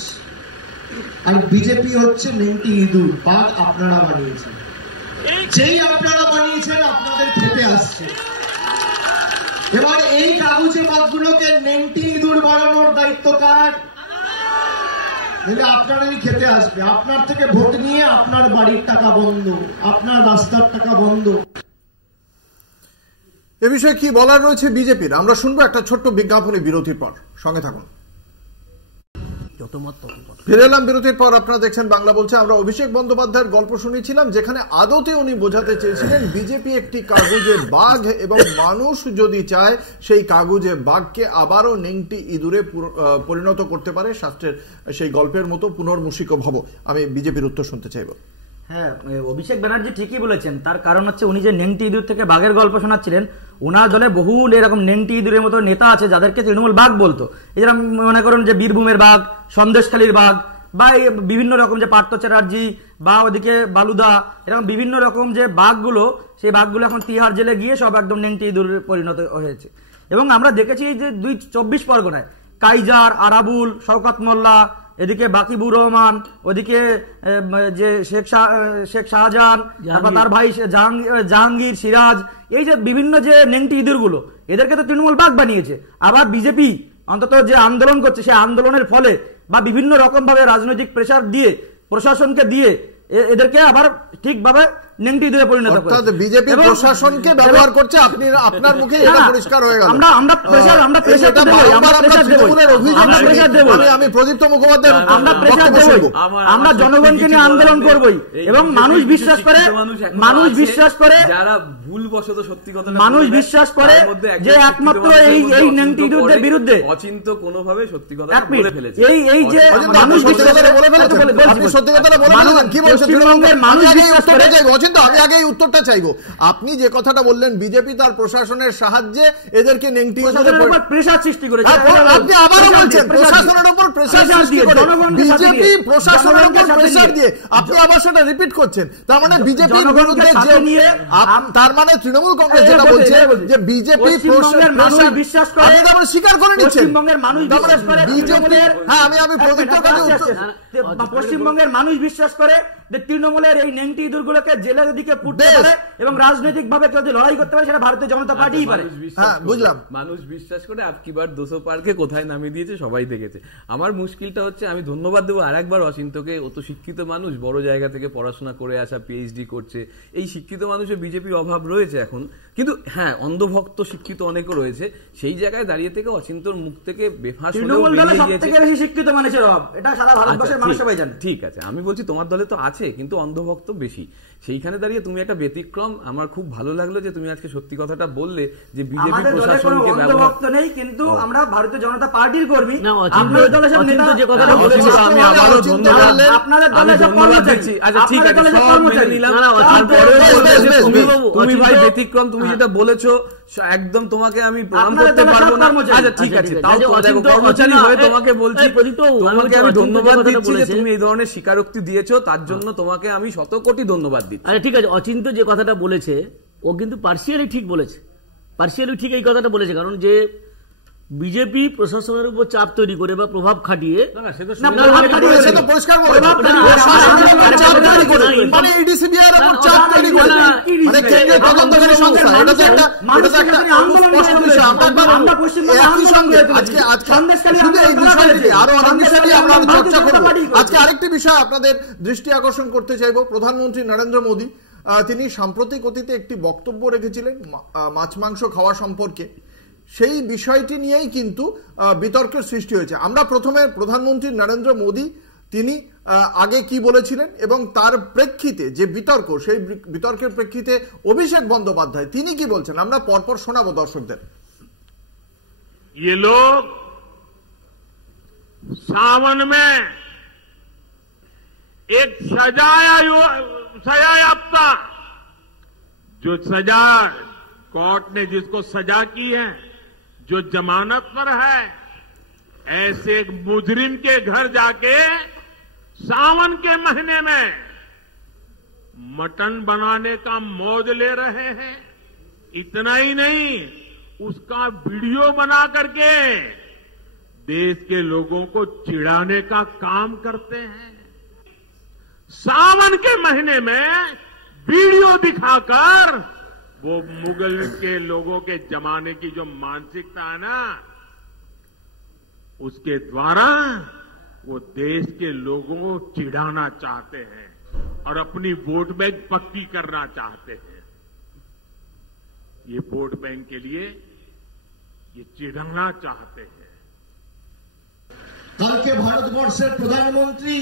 আর বিজেপি হচ্ছে নেংটি ইঁদুর, বাঘ আপনারা বানিয়েছেন। যেই আপনারা বানিয়েছেন আপনাদের খেতে আসছে। এবার এই কাগজে বাঘগুলোকে নেংটি ইঁদুর বানানোর দায়িত্ব কার? আপনারই খেতে আসবে, আপনার থেকে ভোট নিয়ে আপনার বাড়ির টাকা বন্ধ, আপনার রাস্তার টাকা বন্ধ। এ বিষয়ে কি বলার রয়েছে বিজেপির, আমরা শুনবো একটা ছোট্ট বিজ্ঞাপনী বিরতির পর। সঙ্গে থাকুন। যত মতামত তখন কথা। ফিরে এলাম বিরতির পর। আপনারা দেখছেন বাংলা বলছে। আমরা অভিষেক বন্দ্যোপাধ্যায়ের গল্প শুনেছিলাম, যেখানে আদতে উনি বোঝাতে চেয়েছিলেন বিজেপি একটি কাগজে বাঘ, এবং মানুষ যদি চায় সেই কাগজে বাঘকে আবারও নেংটি ইঁদুরে পরিণত করতে পারে। শাস্ত্রের সেই গল্পের মতো পুনর্মূষিক ভব। আমি বিজেপির উত্তর শুনতে চাইব। হ্যাঁ, অভিষেক ব্যানার্জি ঠিকই বলেছেন। তার কারণ হচ্ছে উনি যে নেংটি ইঁদুর থেকে বাঘের গল্প শোনাচ্ছিলেন, ওনার দলে বহু এরকম নেংটি ইঁদুরের মতো নেতা আছে যাদেরকে তৃণমূল বাঘ বলতো। এরকম মনে করুন যে বীরভূমের বাঘ, সন্দেশখালীর বাঘ, বা বিভিন্ন রকম যে পার্থ চ্যাটার্জি বা ওদিকে বালুদা, এরকম বিভিন্ন রকম যে বাঘগুলো, সেই বাঘগুলো এখন তিহার জেলে গিয়ে সব একদম নেংটি ইঁদুরে পরিণত হয়েছে। এবং আমরা দেখেছি যে 24 পরগনায় কাইজার, আরাবুল, শওকত মোল্লা, এদিকে বাকিবুর রহমান, ওদিকে যে শেখ শাহজাহান, তারপর তার ভাই জাহাঙ্গীর, সিরাজ, এই যে বিভিন্ন যে নেংটি ইঁদুরগুলো, এদেরকে তো তৃণমূল বাঘ বানিয়েছে। আবার বিজেপি অন্তত যে আন্দোলন করছে, সেই আন্দোলনের ফলে বা বিভিন্ন রকম ভাবে রাজনৈতিক প্রেসার দিয়ে, প্রশাসনকে দিয়ে এদেরকে আবার ঠিকভাবে নেংটি ইঁদুরে পরিণত করছে। বিজেপি প্রশাসনকে ব্যবহার করছে। আপনি আপনার মুখে এটা পরিষ্কার হয়ে গেল। আমরা প্রেসার দেব, আমি প্রদীপ্ত মুখোপাধ্যায়, আমরা প্রেসার দেব, আমরা জনগণকে নিয়ে আন্দোলন করবই। এবং মানুষ বিশ্বাস করে যারা ভুলবশত সত্যি কথা মানুষ বিশ্বাস করে যে একমাত্র এই নেংটি ইঁদুরদের বিরুদ্ধে অচিন্ত কোনোভাবে সত্যি কথা বলে ফেলেছে। এই যে মানুষ বিশ্বাস করে, আপনি সত্যি কথাটা বলে ফেলেছেন। কি বলছেন? পশ্চিমবঙ্গের মানুষ বিশ্বাস করে। আমি আগে এই উত্তরটা চাইবো। আপনি যে কথাটা বললেন বিজেপি তার প্রশাসনের সাহায্যে এদেরকে নেংটি প্রেসার সৃষ্টি করেছে, আপনি আবারও বলছেন প্রশাসনের উপর প্রেসার সৃষ্টি করে, বিজেপি প্রশাসনের উপর প্রেসার দিয়ে আপনি আবার সেটা রিপিট করছেন। তার মানে বিজেপির বিরুদ্ধে যে, তার মানে তৃণমূল কংগ্রেস যেটা বলছে যে বিজেপি মানুষ বিশ্বাস করে, আপনি তারপরে স্বীকার করে নিচ্ছেন পশ্চিমবঙ্গের মানুষ বিশ্বাস করে বিজেপি। হ্যাঁ, আমি প্রদীপ্তর কাছে পশ্চিমবঙ্গের মানুষ বিশ্বাস করে যে তৃণমূলের এই নেংটি ইঁদুরগুলোকে জেলের দিকে পুড়তে পারে এবং রাজনৈতিক ভাবে কেউ যদি লড়াই করতে পারে সেটা ভারতীয় জনতা পার্টিই পারে। হ্যাঁ, বুঝলাম। মানুষ বিশ্বাস করে। আপকিবার 200 পার্কে কোথায় নামিয়ে দিয়েছে সবাই দেখেছে। আমার মুশকিলটা হচ্ছে, আমি ধন্যবাদ দেবো আর একবার অচিন্তকে। ও তো শিক্ষিত মানুষ, বড় জায়গা থেকে পড়াশোনা করে আসা, পিএইচডি করছে। এই শিক্ষিত মানুষের বিজেপির অভাব রয়েছে এখন, কিন্তু হ্যাঁ, অন্ধভক্ত শিক্ষিত অনেকও রয়েছে। সেই জায়গায় দাঁড়িয়ে থেকে অচিন্তর মুখ থেকে বেফাস শিক্ষিত মানুষের অভাব, এটা সারা ভারতবর্ষের মানুষ সবাই জানে। ঠিক আছে, আমি বলছি তোমার দলে তো আছে, কিন্তু অন্ধভক্ত বেশি। সেইখানে দাঁড়িয়ে তুমি একটা ব্যতিক্রম। আমার খুব ভালো লাগলো যে তুমি আজকে সত্যি কথাটা বললে যে বিজেপি প্রশাসনকে অন্ধভক্ত নেই, কিন্তু আমরা ভারতীয় জনতা পার্টির কর্মী। আপনাদের দলে সব নেতা যে কথাটা বলেছে, আমি আবারও ধন্যবাদ, আপনাদের দলে সব ধন্যবাদ দিচ্ছি। আচ্ছা ঠিক আছে, সব মেনে নিলাম। তুমি ভাই ব্যতিক্রম, তুমি যেটা বলেছো একদম তোমাকে আমি প্রণাম করতে পারবো না। আচ্ছা ঠিক আছে, তাও দেখো কর্মচারী হয়ে তোমাকে বলছি, তোমাকে আমি ধন্যবাদ দিচ্ছি যে তুমি এই ধরনের স্বীকারোক্তি দিয়েছো, তার জন্য তোমাকে আমি শত কোটি ধন্যবাদ দিচ্ছি। আচ্ছা ঠিক আছে, অচিন্ত যে কথাটা বলেছে ও কিন্তু পার্সিয়ালি ঠিক বলেছে, পার্সিয়ালি ঠিক এই কথাটা বলেছে। কারণ যে বিজেপি প্রশাসনের উপর চাপ তৈরি করে বা প্রভাব খাটিয়ে আজকে আরেকটি বিষয় আপনাদের দৃষ্টি আকর্ষণ করতে চাইব। প্রধানমন্ত্রী নরেন্দ্র মোদী তিনি সাম্প্রতিক অতীতে একটি বক্তব্য রেখেছিলেন মাছ মাংস খাওয়া সম্পর্কে। সেই বিষয়টি নিয়েই কিন্তু বিতর্কের সৃষ্টি হয়েছে। আমরা প্রথমে প্রধানমন্ত্রী নরেন্দ্র মোদী তিনি আগে কি বলেছিলেন এবং তার প্রেক্ষিতে যে বিতর্ক, সেই বিতর্কের প্রেক্ষিতে অভিষেক বন্দ্যোপাধ্যায় তিনি কি বলছেন আমরা পরপর শোনাবো দর্শকদের। ये लोग सावन में एक सजायाफ्ता जो सजा कोर्ट ने जिसको सजा की है, जो जमानत पर है, ऐसे एक मुजरिम के घर जाके सावन के महीने में मटन बनाने का मौज ले रहे हैं। इतना ही नहीं, उसका वीडियो बना करके देश के लोगों को चिढ़ाने का काम करते हैं। सावन के महीने में वीडियो दिखाकर वो मुगल के लोगों के जमाने की जो मानसिकता है ना, उसके द्वारा वो देश के लोगों को चिढ़ाना चाहते हैं और अपनी वोट बैंक पक्की करना चाहते हैं। ये वोट बैंक के लिए ये चिढ़ाना चाहते हैं। কালকে ভারতবর্ষের প্রধানমন্ত্রী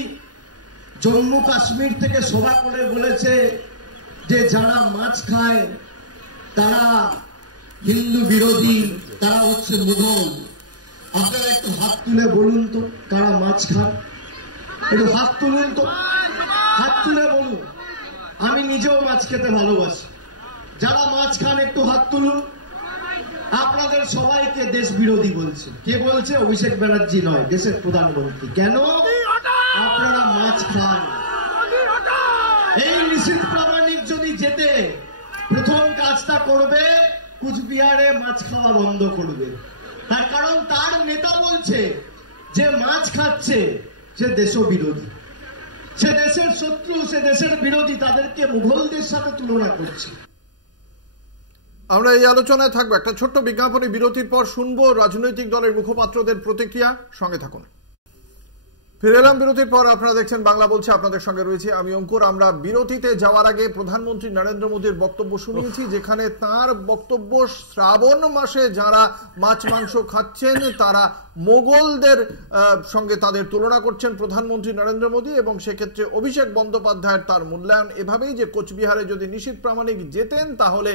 জম্মু কাশ্মীর থেকে সভা করে বলেছে যে যারা মাছ খায় তারা হিন্দু বিরোধী, তারা হচ্ছে মুঘল। আপনারা একটু হাত তুলে বলুন তো কারা মাছ খায়, একটু হাত তুলুন তো, হাত তুলে বলুন। আমি নিজেও মাছ খেতে ভালোবাসি, যারা মাছ খান একটু হাত তুলুন। আপনাদের সবাইকে দেশ বিরোধী বলছে, কে বলছে? অভিষেক ব্যানার্জি নয়, দেশের প্রধানমন্ত্রী। কেন? আপনারা মাছ খান। এই নিশীথ প্রামাণিক যদি যেতে প্রথম কাজটা করবে কুচবিহারে মাছ খাওয়া বন্ধ করবে। তার কারণ তার নেতা বলছে যে মাছ খাচ্ছে সে দেশবিরোধী, সে দেশের শত্রু, সে দেশের বিরোধী, তাদেরকে মুঘলদের সাথে তুলনা করছে। আমরা এই আলোচনায় থাকবো একটা ছোট্ট বিজ্ঞাপনী বিরতির পর শুনবো রাজনৈতিক দলের মুখপাত্রদের প্রতিক্রিয়া। সঙ্গে থাকুন। ফিরে এলাম বিরতির পর। আপনারা দেখছেন বাংলা বলছে, আপনাদের সঙ্গে রয়েছে আমি অঙ্কুর। আমরা বিরতিতে যাওয়ার আগে প্রধানমন্ত্রী নরেন্দ্র মোদীর বক্তব্য শুনিয়েছি, যেখানে তার বক্তব্য শ্রাবণ মাসে যারা মাছ মাংস খাচ্ছেন তারা মোগলদের সঙ্গে তাদের তুলনা করছেন প্রধানমন্ত্রী নরেন্দ্র মোদী, এবং সেক্ষেত্রে অভিষেক বন্দ্যোপাধ্যায়ের তার মূল্যায়ন এভাবেই যে কোচবিহারে যদি নিশীথ প্রামাণিক যেতেন তাহলে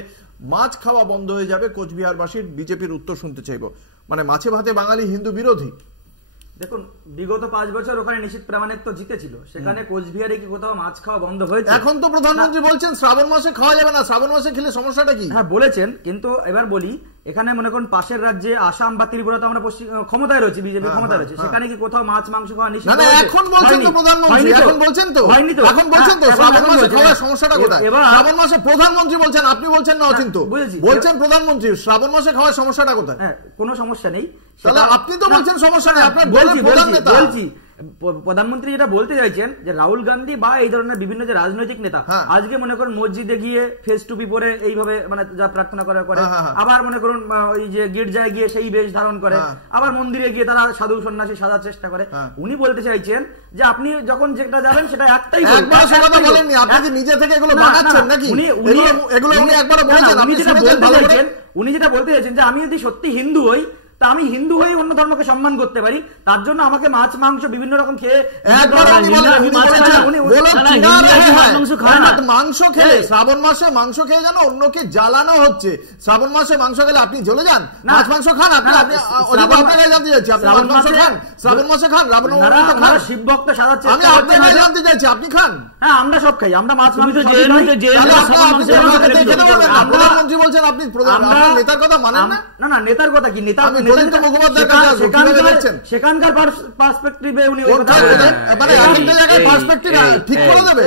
মাছ খাওয়া বন্ধ হয়ে যাবে। কোচবিহারবাসীর বিজেপির উত্তর শুনতে চাইব, মানে মাছে ভাতে বাঙালি হিন্দু বিরোধী। দেখুন, বিগত 5 বছর ওখানে নিশীথ প্রামাণিক তো জিতেছিল, সেখানে কোচবিহারে কি কোথাও মাছ খাওয়া বন্ধ হয়েছে? এখন তো প্রধানমন্ত্রী বলছেন শ্রাবণ মাসে খাওয়া যাবে না, শ্রাবণ মাসে খেলে সমস্যাটা কি? হ্যাঁ বলেছেন, কিন্তু এবার বলি, এখানে মনে করুন পাশের রাজ্যে আসাম বা ত্রিপুরা তো আমরা ক্ষমতায় রয়েছে, বিজেপি ক্ষমতায় রয়েছে, সেখানে কি কোথাও মাছ মাংস খাওয়া নিষিদ্ধ? না, এখন বলছেন তো প্রধানমন্ত্রী, এখন বলছেন তো, এখন বলছেন তো শ্রাবণ মাসে খাওয়ার সমস্যাটা কোথায়? শ্রাবণ মাসে প্রধানমন্ত্রী বলছেন, আপনি বলছেন না অচিন্ত, বলছেন প্রধানমন্ত্রী, শ্রাবণ মাসে খাওয়ার সমস্যাটা কোথায়? হ্যাঁ, কোনো সমস্যা নেই। তাহলে আপনি তো বলছেন সমস্যা নেই, আপনার প্রধান নেতা। বলছি প্রধানমন্ত্রী যেটা বলতে চাইছেন যে রাহুল গান্ধী বা এই ধরনের বিভিন্ন যে রাজনৈতিক নেতা আজকে মনে করুন মসজিদে গিয়ে ফেস টুপি পরে এইভাবে মানে যা প্রার্থনা করার করে, আবার মনে করুন ওই যে গির্জায় গিয়ে সেই বেশ ধারণ করে, আবার মন্দিরে গিয়ে তারা সাধু সন্ন্যাসী সাজার চেষ্টা করে। উনি বলতে চাইছেন যে আপনি যখন যেটা যাবেন সেটা একটাই বলেননি, আপনি কি নিজে থেকে এগুলো বানাচ্ছেন নাকি? এগুলো উনি একবার বলেছেন, আপনি যেটা বলতে চাইছেন, উনি যেটা বলতে চাইছেন যে আমি যদি সত্যি হিন্দু হই তা আমি হিন্দু হয়ে অন্য ধর্মকে সম্মান করতে পারি, তার জন্য আমাকে মাছ মাংস বিভিন্ন রকম খেয়ে মাংস খেলে শ্রাবণ মাসে মাংস খেয়ে যেন অন্যকে জ্বালানো হচ্ছে। শ্রাবণ মাসে মাংস খেলে আপনি জ্বলে যান? মাছ মাংস খান আপনি? জানতে চাইছি আপনি মাছ মাংস খান? শ্রাবণ মাসে খান? শিব ভক্ত সাজাচ্ছে, আমি আপনাকে জানতে চাইছি আপনি খান? হ্যাঁ, আমরা সব খাই, আমরা মাছ মাংস। প্রধানমন্ত্রী বলছেন আপনি নেতার কথা মানেন না? না না, নেতার কথা কি? নেতা সেখানকার পার্সপেক্টিভে উনি ঠিক করে দেবে।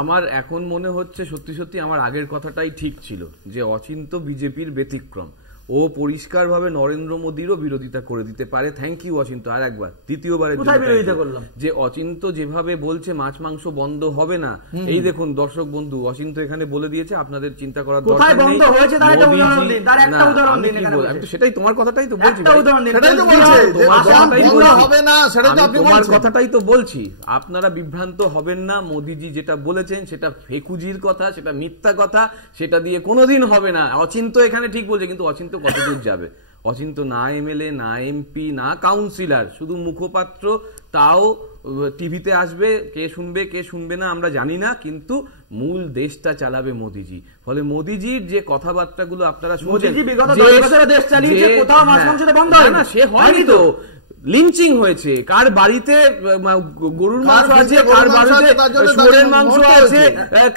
আমার এখন মনে হচ্ছে সত্যি সত্যি আমার আগের কথাটাই ঠিক ছিল যে অচিন্ত বিজেপির ব্যতিক্রম, ও পরিষ্কারভাবে নরেন্দ্র মোদীরও বিরোধিতা করে দিতে পারে। Thank you Achinta. আর একবার দ্বিতীয়বারের বিরোধিতা করলাম যে অচিন্ত যেভাবে বলছে মাছ মাংস বন্ধ হবে না, এই দেখুন দর্শক বন্ধু, অচিন্ত এখানে বলে দিয়েছে, আপনাদের চিন্তা করার দরকার নেই। আমি তো সেটাই, তোমার কথাটাই তো বলছি, তোমার কথাটাই তো বলছি। আপনারা বিভ্রান্ত হবেন না, মোদীজি যেটা বলেছেন সেটা ফেকুজির কথা, সেটা মিথ্যা কথা, সেটা দিয়ে কোনোদিন হবে না। অচিন্ত এখানে ঠিক বলছে, কিন্তু অচিন্ত কতদূর যাবে? অচিন্ত না এমএলএ, না এমপি, না কাউন্সিলর, শুধু মুখপাত্র, তাও টিভিতে আসবে, কে শুনবে কে শুনবে না আমরা জানি না, কিন্তু মূল দেশটা চালাবে মোদিজি। ফলে মোদিজির যে কথাবার্তাগুলো আপনারা শুনছেন, না সে হয়নি তো, লিঞ্চিং হয়েছে, কার বাড়িতে গরুর মাংস আছে, কার বাড়িতে শুয়োরের মাংস আছে,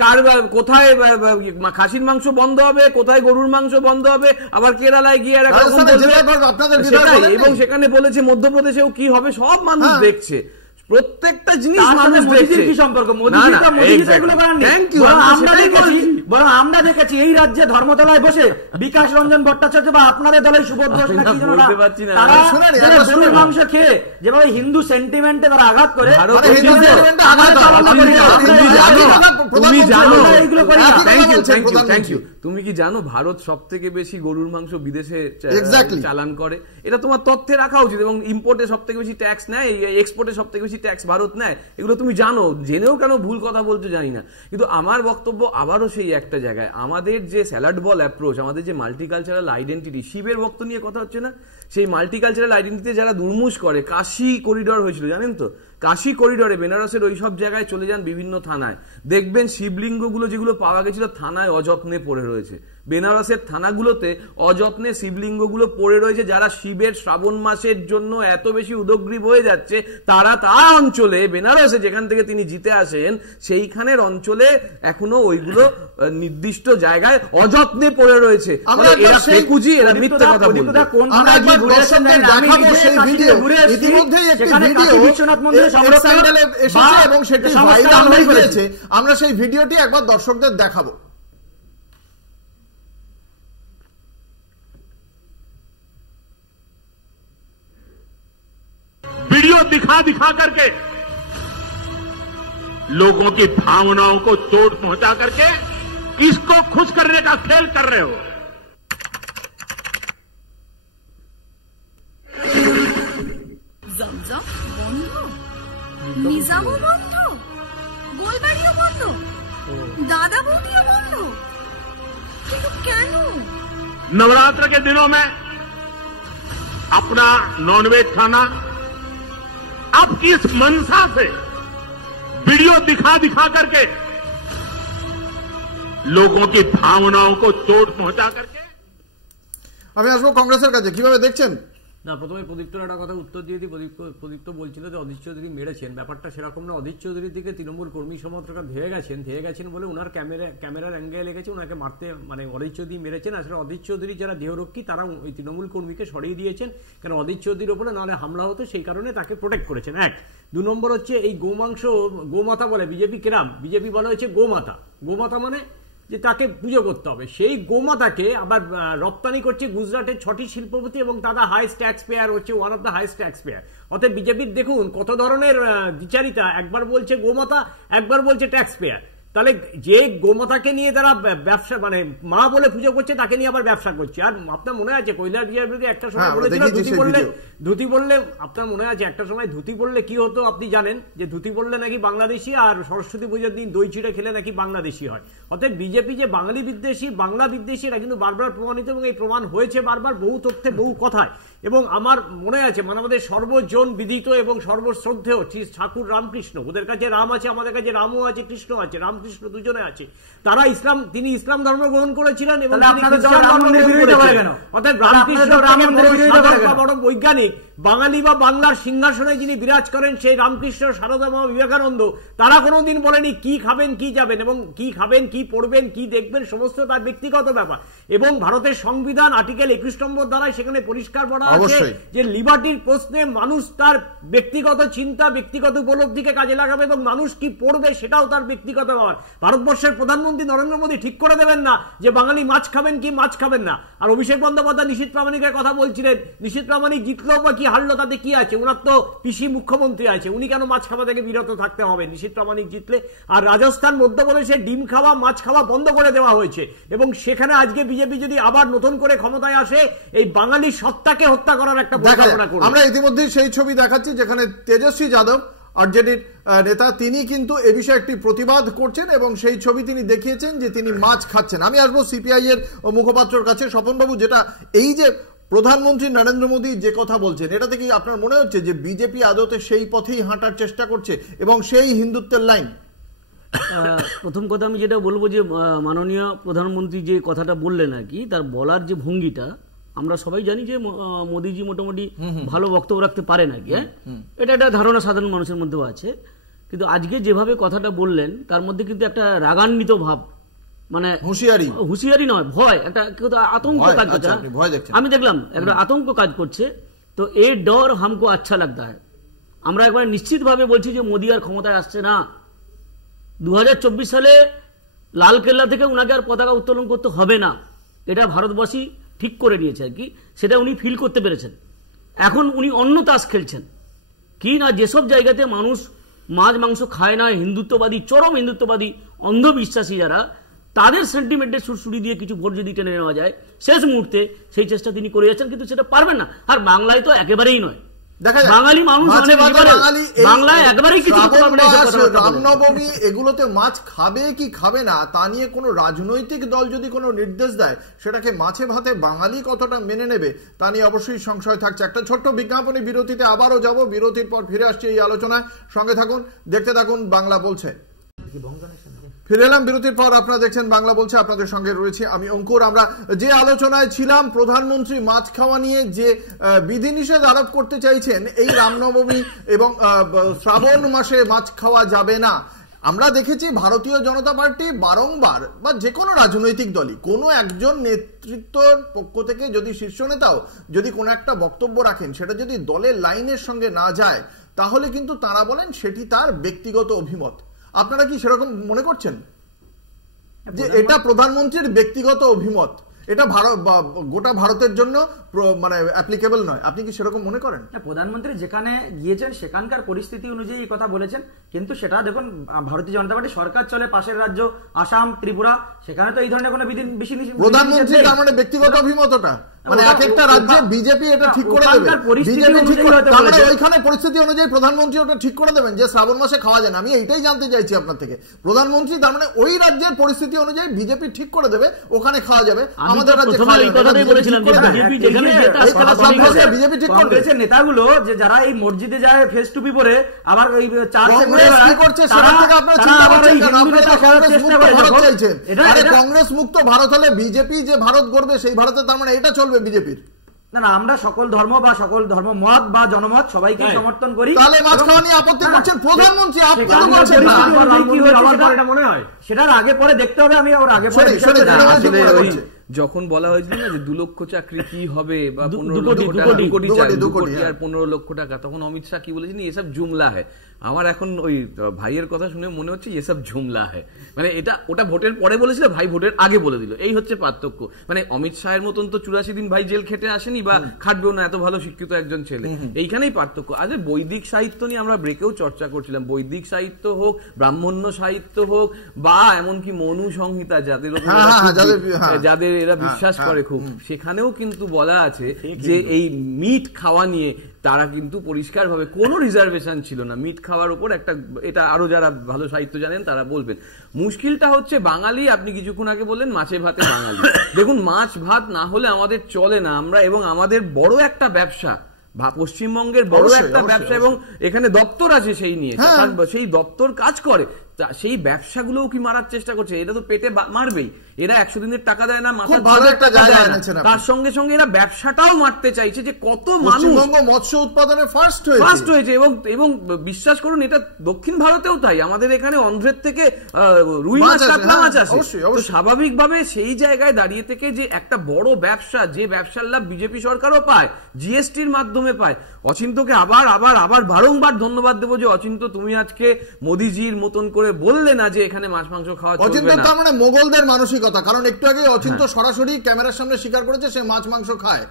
কার কোথায় খাসির মাংস বন্ধ হবে, কোথায় গরুর মাংস বন্ধ হবে, আবার কেরালায় গিয়ে এবং সেখানে বলেছে মধ্যপ্রদেশেও কি হবে, সব মানুষ দেখছে, প্রত্যেকটা জিনিস মানুষ দেখছে। কি সম্পর্ক? আমরা দেখেছি এই রাজ্যে ধর্মতলায় বসে বিকাশ রঞ্জন ভট্টাচার্য বা আপনাদের দলের সুভদ্র গরুর মাংস খেয়ে যেভাবে হিন্দু সেন্টিমেন্টে তারা আঘাত করে, তুমি কি জানো ভারত সব থেকে বেশি গরুর মাংস বিদেশে চালান করে? এটা তোমার তথ্যে রাখা উচিত। এবং ইম্পোর্টে সব থেকে বেশি ট্যাক্স নেয়, এক্সপোর্টে সব থেকে বেশি ট্যাক্স ভারত নেয়, এগুলো তুমি জানো, জেনেও কেন ভুল কথা বলছো জানি না। কিন্তু আমার বক্তব্য আবারও সেই একটা জায়গায়, আমাদের যে স্যালাড বল অ্যাপ্রোচ, আমাদের যে মাল্টিকালচারাল আইডেন্টিটি, শিবের ভক্ত নিয়ে কথা হচ্ছে না, সেই মাল্টিকালচারাল আইডেন্টিটিতে যারা দুর্মুষ করে, কাশী করিডর হয়েছিল জানেন তো, কাশী করিডরে বেনারসের ওই সব জায়গায় চলে যান বিভিন্ন থানায়, দেখবেন শিবলিঙ্গগুলো যেগুলো পাওয়া গেছিল থানায় অযত্নে পড়ে রয়েছে। বেনারসের থানাগুলোতে অযত্নে শিবলিঙ্গগুলো পড়ে রয়েছে। যারা শিবের শ্রাবণ মাসের জন্য এত বেশি উদগ্রীব হয়ে যাচ্ছে, তারা তার অঞ্চলে, বেনারসে যেখান থেকে তিনি জিতে আসেন, সেইখানের অঞ্চলে এখনো ওইগুলো নির্দিষ্ট জায়গায় অযত্নে পড়ে রয়েছে। এরা ফেকুজি, এরা মিথ্যে কথা বলছে। আমরা সেই ভিডিওটি একবার দর্শকদের দেখাবো। वीडियो दिखा दिखा करके लोगों की भावनाओं को चोट पहुंचा करके इसको खुश करने का खेल कर रहे हो। জমজম বন্ধ, নিজামও বন্ধ, গোলবাড়িও বন্ধ, দাদা বৌদিও বন্ধ, কিন্তু কেন? नवरात्र के दिनों में अपना नॉनवेज खाना अब किस मनसा से वीडियो दिखा दिखा करके लोगों की भावनाओं को चोट पहुंचा करके। আমি আসবো কংগ্রেসের কাছে, কিভাবে দেখছেন? না, প্রথমে প্রদীপ্তর একটা কথা উত্তর দিয়ে দিই। প্রদীপ্ত বলছিল যে অধীর চৌধুরী মেরেছেন, ব্যাপারটা সেরকম না। অধীর চৌধুরীর দিকে তৃণমূল কর্মী সমর্থকরা ধেয়ে গেছেন বলে ওনার ক্যামেরার অ্যাঙ্গেলে লেগেছে, ওনাকে মারতে, মানে অধীর চৌধুরী মেরেছেন। আসলে অধীর চৌধুরী যারা দেহরক্ষী তারা ওই তৃণমূল কর্মীকে সরিয়ে দিয়েছেন, কেন অধীর চৌধুরীর ওপরে নাহলে হামলা হতো, সেই কারণে তাকে প্রোটেক্ট করেছেন। এক, 2 নম্বর হচ্ছে এই গোমাংস, গোমাতা বলে বিজেপি কেরাম, বিজেপি বলা হয়েছে গোমাতা। গোমাতা মানে যে তাকে পুজো করতে হবে, সেই গোমাতাকে আবার রপ্তানি করছে গুজরাটের 6টি শিল্পপতি এবং তারা হাইস্ট ট্যাক্স পেয়ার হচ্ছে, one of the highest tax payer. অতএব বিজেপির দেখুন কত ধরনের বিচারিতা, একবার বলছে গোমাতা, একবার বলছে ট্যাক্স পেয়ার। তাহলে যে গোমাতাকে নিয়ে তারা ব্যবসা, মানে মা বলে পুজো করছে, তাকে নিয়ে আবার ব্যবসা করছে। আর আপনার মনে আছে কৈলাস বিজেপি একটা সময় বলেছিল ধুতি বললে, আপনার মনে আছে একটা সময় ধুতি বললে কি হতো আপনি জানেন, যে ধুতি বললে নাকি বাংলাদেশি, আর সরস্বতী পুজোর দিন দই চিড়ে খেলে নাকি বাংলাদেশি হয়। অতএব বিজেপি যে বাঙালি বিদ্বেষী, বাংলা বিদ্বেষী, এটা কিন্তু বারবার প্রমাণিত, এবং এই প্রমাণ হয়েছে বারবার বহু তথ্যে বহু কথায়। এবং আমার মনে আছে, মানে আমাদের সর্বজন বিদিত এবং সর্বশ্রদ্ধেয় ঠাকুর রামকৃষ্ণ, ওদের কাছে রাম আছে, আমাদের কাছে রামও আছে, কৃষ্ণ আছে, রামকৃষ্ণ দুজনে আছে। তারা ইসলাম, তিনি ইসলাম ধর্ম গ্রহণ করেছিলেন এবং অর্থাৎ রামকৃষ্ণ বড় বৈজ্ঞানিক, বাঙালি বা বাংলার সিংহাসনে যিনি বিরাজ করেন সেই রামকৃষ্ণ, সারদা মা, বিবেকানন্দ, তারা কোনোদিন বলেনি কি খাবেন কি যাবেন, এবং কি খাবেন কি পড়বেন কি দেখবেন সমস্ত তার ব্যক্তিগত ব্যাপার। এবং ভারতের সংবিধান আর্টিকেল 21 নম্বর দ্বারা সেখানে পরিষ্কার বলা আছে যে লিবার্টির প্রশ্নে মানুষ তার ব্যক্তিগত চিন্তা, ব্যক্তিগত উপলব্ধিকে কাজে লাগাবে, এবং মানুষ কি পড়বে সেটাও তার ব্যক্তিগত ব্যাপার। ভারতবর্ষের প্রধানমন্ত্রী নরেন্দ্র মোদী ঠিক করে দেবেন না যে বাঙালি মাছ খাবেন কি মাছ খাবেন না। আর অভিষেক বন্দ্যোপাধ্যায় নিশীথ প্রামাণিকের কথা বলছিলেন, নিশীথ প্রামাণিক জিতলো বা কি হারলো তাতে কি আছে, ওনার তো পিসি মুখ্যমন্ত্রী আছে, উনি কেন মাছ খাওয়া থেকে বিরত থাকতে হবে নিশীথ প্রামাণিক জিতলে। আর রাজস্থান, মধ্যপ্রদেশে ডিম খাওয়া, মাছ খাওয়া বন্ধ করে দেওয়া হয়েছে, এবং সেখানে আজকে বিজেপি যদি আবার নতুন করে ক্ষমতায় আসে, এই বাঙালি সত্তাকে হত্যা করার একটা পরিকল্পনা করবে। আমরা ইতিমধ্যে সেই ছবি দেখাচ্ছি যেখানে তেজস্বী যাদব, আরজেডির নেতা, তিনি কিন্তু এ বিষয়ে একটি প্রতিবাদ করছেন এবং সেই ছবি তিনি দেখিয়েছেন যে তিনি মাছ খাচ্ছেন। আমি আসবো সিপিআই এর মুখপাত্রের কাছে, স্বপনবাবু, যেটা এই যে প্রধানমন্ত্রী নরেন্দ্র মোদী যে কথা বলছেন, এটা থেকে আপনার মনে হচ্ছে যে বিজেপি আদতে সেই পথেই হাঁটার চেষ্টা করছে এবং সেই হিন্দুত্বের লাইন? প্রথম কথা আমি যেটা বলবো যে মাননীয় প্রধানমন্ত্রী যে কথাটা বললেন আর কি, তার বলার যে ভঙ্গিটা, আমরা সবাই জানি যে মোদীজি মোটামুটি ভালো বক্তব্য রাখতে পারেন আর কি, এটা একটা ধারণা সাধারণ মানুষের মধ্যেও আছে। কিন্তু আজকে যেভাবে কথাটা বললেন তার মধ্যে কিন্তু একটা রাগান্বিত ভাব, মানে হুঁশিয়ারি নয়, ভয়, একটা আতঙ্ক কাজ করছে। আমি দেখলাম একটা আতঙ্ক কাজ করছে। তো এ ডর হামকো আচ্ছা লাগতা হ্যায়। আমরা একবার নিশ্চিতভাবে বলছি যে মোদী আর ক্ষমতায় আসছে না। 2024 সালে লালকেল্লা থেকে উনাকে আর পতাকা উত্তোলন করতে হবে না, এটা ভারতবাসী ঠিক করে নিয়েছে আর কি, সেটা উনি ফিল করতে পেরেছেন। এখন উনি অন্য তাস খেলছেন কি না, যেসব জায়গাতে মানুষ মাছ মাংস খায় না, হিন্দুত্ববাদী, চরম হিন্দুত্ববাদী, অন্ধবিশ্বাসী যারা, তাদের সেন্টিমেন্টের সুরসুরি দিয়ে কিছু ভোট যদি টেনে নেওয়া যায় শেষ মুহূর্তে, সেই চেষ্টা তিনি করে যাচ্ছেন, কিন্তু সেটা পারবেন না। আর বাংলায় তো একেবারেই নয়। দেখা যায় বাঙালি মানুষ বাংলায় একবারই কিছু রামনবমী এগুলোতে মাছ খাবে কি খাবে না তা নিয়ে কোনো রাজনৈতিক দল যদি কোনো নির্দেশ দেয় সেটাকে মাছে ভাতে বাঙালি কতটা মেনে নেবে তা নিয়ে অবশ্যই সংশয় থাকছে। একটা ছোট্ট বিজ্ঞাপনী বিরতিতে আবারও যাব, বিরতির পর ফিরে আসছি এই আলোচনায়। সঙ্গে থাকুন, দেখতে থাকুন বাংলা বলছে। ফিরে এলাম বিরতির পর, আপনারা দেখছেন বাংলা বলছে, আপনাদের সঙ্গে রয়েছে আমি অঙ্কুর। আমরা যে আলোচনায় ছিলাম, প্রধানমন্ত্রী মাছ খাওয়া নিয়ে যে বিধিনিষেধ আরোপ করতে চাইছেন এই রামনবমী এবং শ্রাবণ মাসে মাছ খাওয়া যাবে না। আমরা দেখেছি ভারতীয় জনতা পার্টি বারংবার, বা যে কোনো রাজনৈতিক দলই কোনো একজন নেতৃত্বর পক্ষ থেকে যদি শীর্ষ নেতাও যদি কোনো একটা বক্তব্য রাখেন, সেটা যদি দলের লাইনের সঙ্গে না যায় তাহলে কিন্তু তারা বলেন সেটি তার ব্যক্তিগত অভিমত। আপনারা কি সেরকম মনে করছেন যে এটা প্রধানমন্ত্রীর ব্যক্তিগত অভিমত, এটা গোটা ভারতের জন্য মানে অ্যাপ্লিকেবল নয়? আপনি কি সেরকম মনে করেন? প্রধানমন্ত্রী যেখানে গিয়েছেন সেখানকার পরিস্থিতি অনুযায়ী এই কথা বলেছেন, কিন্তু সেটা দেখুন ভারতীয় জনতা পার্টি সরকার চলে পাশের রাজ্য আসাম, ত্রিপুরা, সেখানে তো এই ধরনের কোনো প্রধানমন্ত্রী তার মানে ব্যক্তিগত অভিমতটা মানে এক একটা রাজ্যে বিজেপি এটা ঠিক করে দেবে, ওইখানে পরিস্থিতি অনুযায়ী প্রধানমন্ত্রী ওটা ঠিক করে দেবেন যে শ্রাবণ মাসে খাওয়া যায় না। আমি এইটাই জানতে চাইছি আপনার থেকে, প্রধানমন্ত্রী তার মানে ওই রাজ্যের পরিস্থিতি অনুযায়ী বিজেপি ঠিক করে দেবে ওখানে খাওয়া যাবে, আমাদের রাজ্যে বিজেপি ঠিক করবে। নেতাগুলো যে যারা এই মসজিদে যায় ফেস টুপি পরে আবার ওই কংগ্রেস মুক্ত ভারত হলে বিজেপি যে ভারত গড়বে সেই ভারতে তার মানে এটা চলবে বিজেপির? না, আমরা সকল ধর্ম বা সকল ধর্ম মত বা জনমত সবাইকে সমর্থন করি। তাহলে মাছ খাওয়া নিয়ে আপত্তি করছেন প্রধানমন্ত্রী, মনে হয় সেটার আগে পরে দেখতে হবে। আমি ওর আগে পরে যখন বলা হয়েছিল না যে 2 লক্ষ চাকরি কি হবে বা 15 কোটি আর 15 লক্ষ টাকা, তখন অমিত শাহ কি বলেছেন, এসব জুমলা হয়। আমার এখন ওই ভাইয়ের কথা শুনে মনে হচ্ছে এসব জুমলা হয়, মানে এটা ওটা ভোটের পরে বলেছিল, ভাই ভোটের আগে বলে দিল। এই হচ্ছে পার্থক্য। মানে অমিত শাহের মতন তো 84 দিন ভাই জেল খেটে আসেনি বা খাটবেও না, এত ভালো শিক্ষিত একজন ছেলে। এইখানেই পার্থক্য। আজ বৈদিক সাহিত্য নিয়ে আমরা ব্রেকেও চর্চা করছিলাম, বৈদিক সাহিত্য হোক, ব্রাহ্মণ্য সাহিত্য হোক, বা এমনকি মনু সংহিতা যাদের এরা বিশ্বাস করে খুব, সেখানেও কিন্তু বলা আছে যে এই মিট খাওয়া নিয়ে তারা কিন্তু পরিষ্কার ভাবে কোনো রিজার্ভেশন ছিল না। মিট খাওয়ার উপর একটা, এটা আরো যারা ভালো সাহিত্য জানেন তারা বলবেন। মুশকিলটা হচ্ছে বাঙালি, আপনি কিছুক্ষণ আগে বললেন মাছে ভাতে বাঙালি। দেখুন, মাছ ভাত না হলে আমাদের চলে না। আমরা এবং আমাদের বড় একটা ব্যবসা, পশ্চিমবঙ্গের বড় একটা ব্যবসা, এবং এখানে দপ্তর আছে সেই নিয়ে, সেই দপ্তর কাজ করে, সেই ব্যবসাগুলোও কি মারার চেষ্টা করছে? এটা তো পেটে মারবেই। এরা 100 দিনের টাকা দেয় না, তার সঙ্গে সঙ্গে এরা ব্যবসাটাও মারতে চাইছে। যে কত মানুষ মৎস্য উৎপাদনে ফার্স্ট হয়েছে, এবং বিশ্বাস করুন এটা দক্ষিণ ভারতেও তাই। আমাদের এখানে অন্ধ্রের থেকে রুই মাছ, কাতলা মাছ আসে। স্বাভাবিকভাবে সেই জায়গায় দাঁড়িয়ে থেকে যে একটা বড় ব্যবসা, যে ব্যবসার লাভ বিজেপি সরকারও পায়, জিএসটির মাধ্যমে পায়। অচিন্তকে আবার আবার আবার বারংবার ধন্যবাদ দেবো যে অচিন্ত তুমি আজকে মোদিজির মতন করে বললে না যে এখানে মাছ মাংস খাওয়া চলবে না। তার মানে মোগলদের মানসিকতা, কারণ একটু আগে অচিন্ত সরাসরি ক্যামেরার সামনে স্বীকার করেছে সে মাছ মাংস খায়।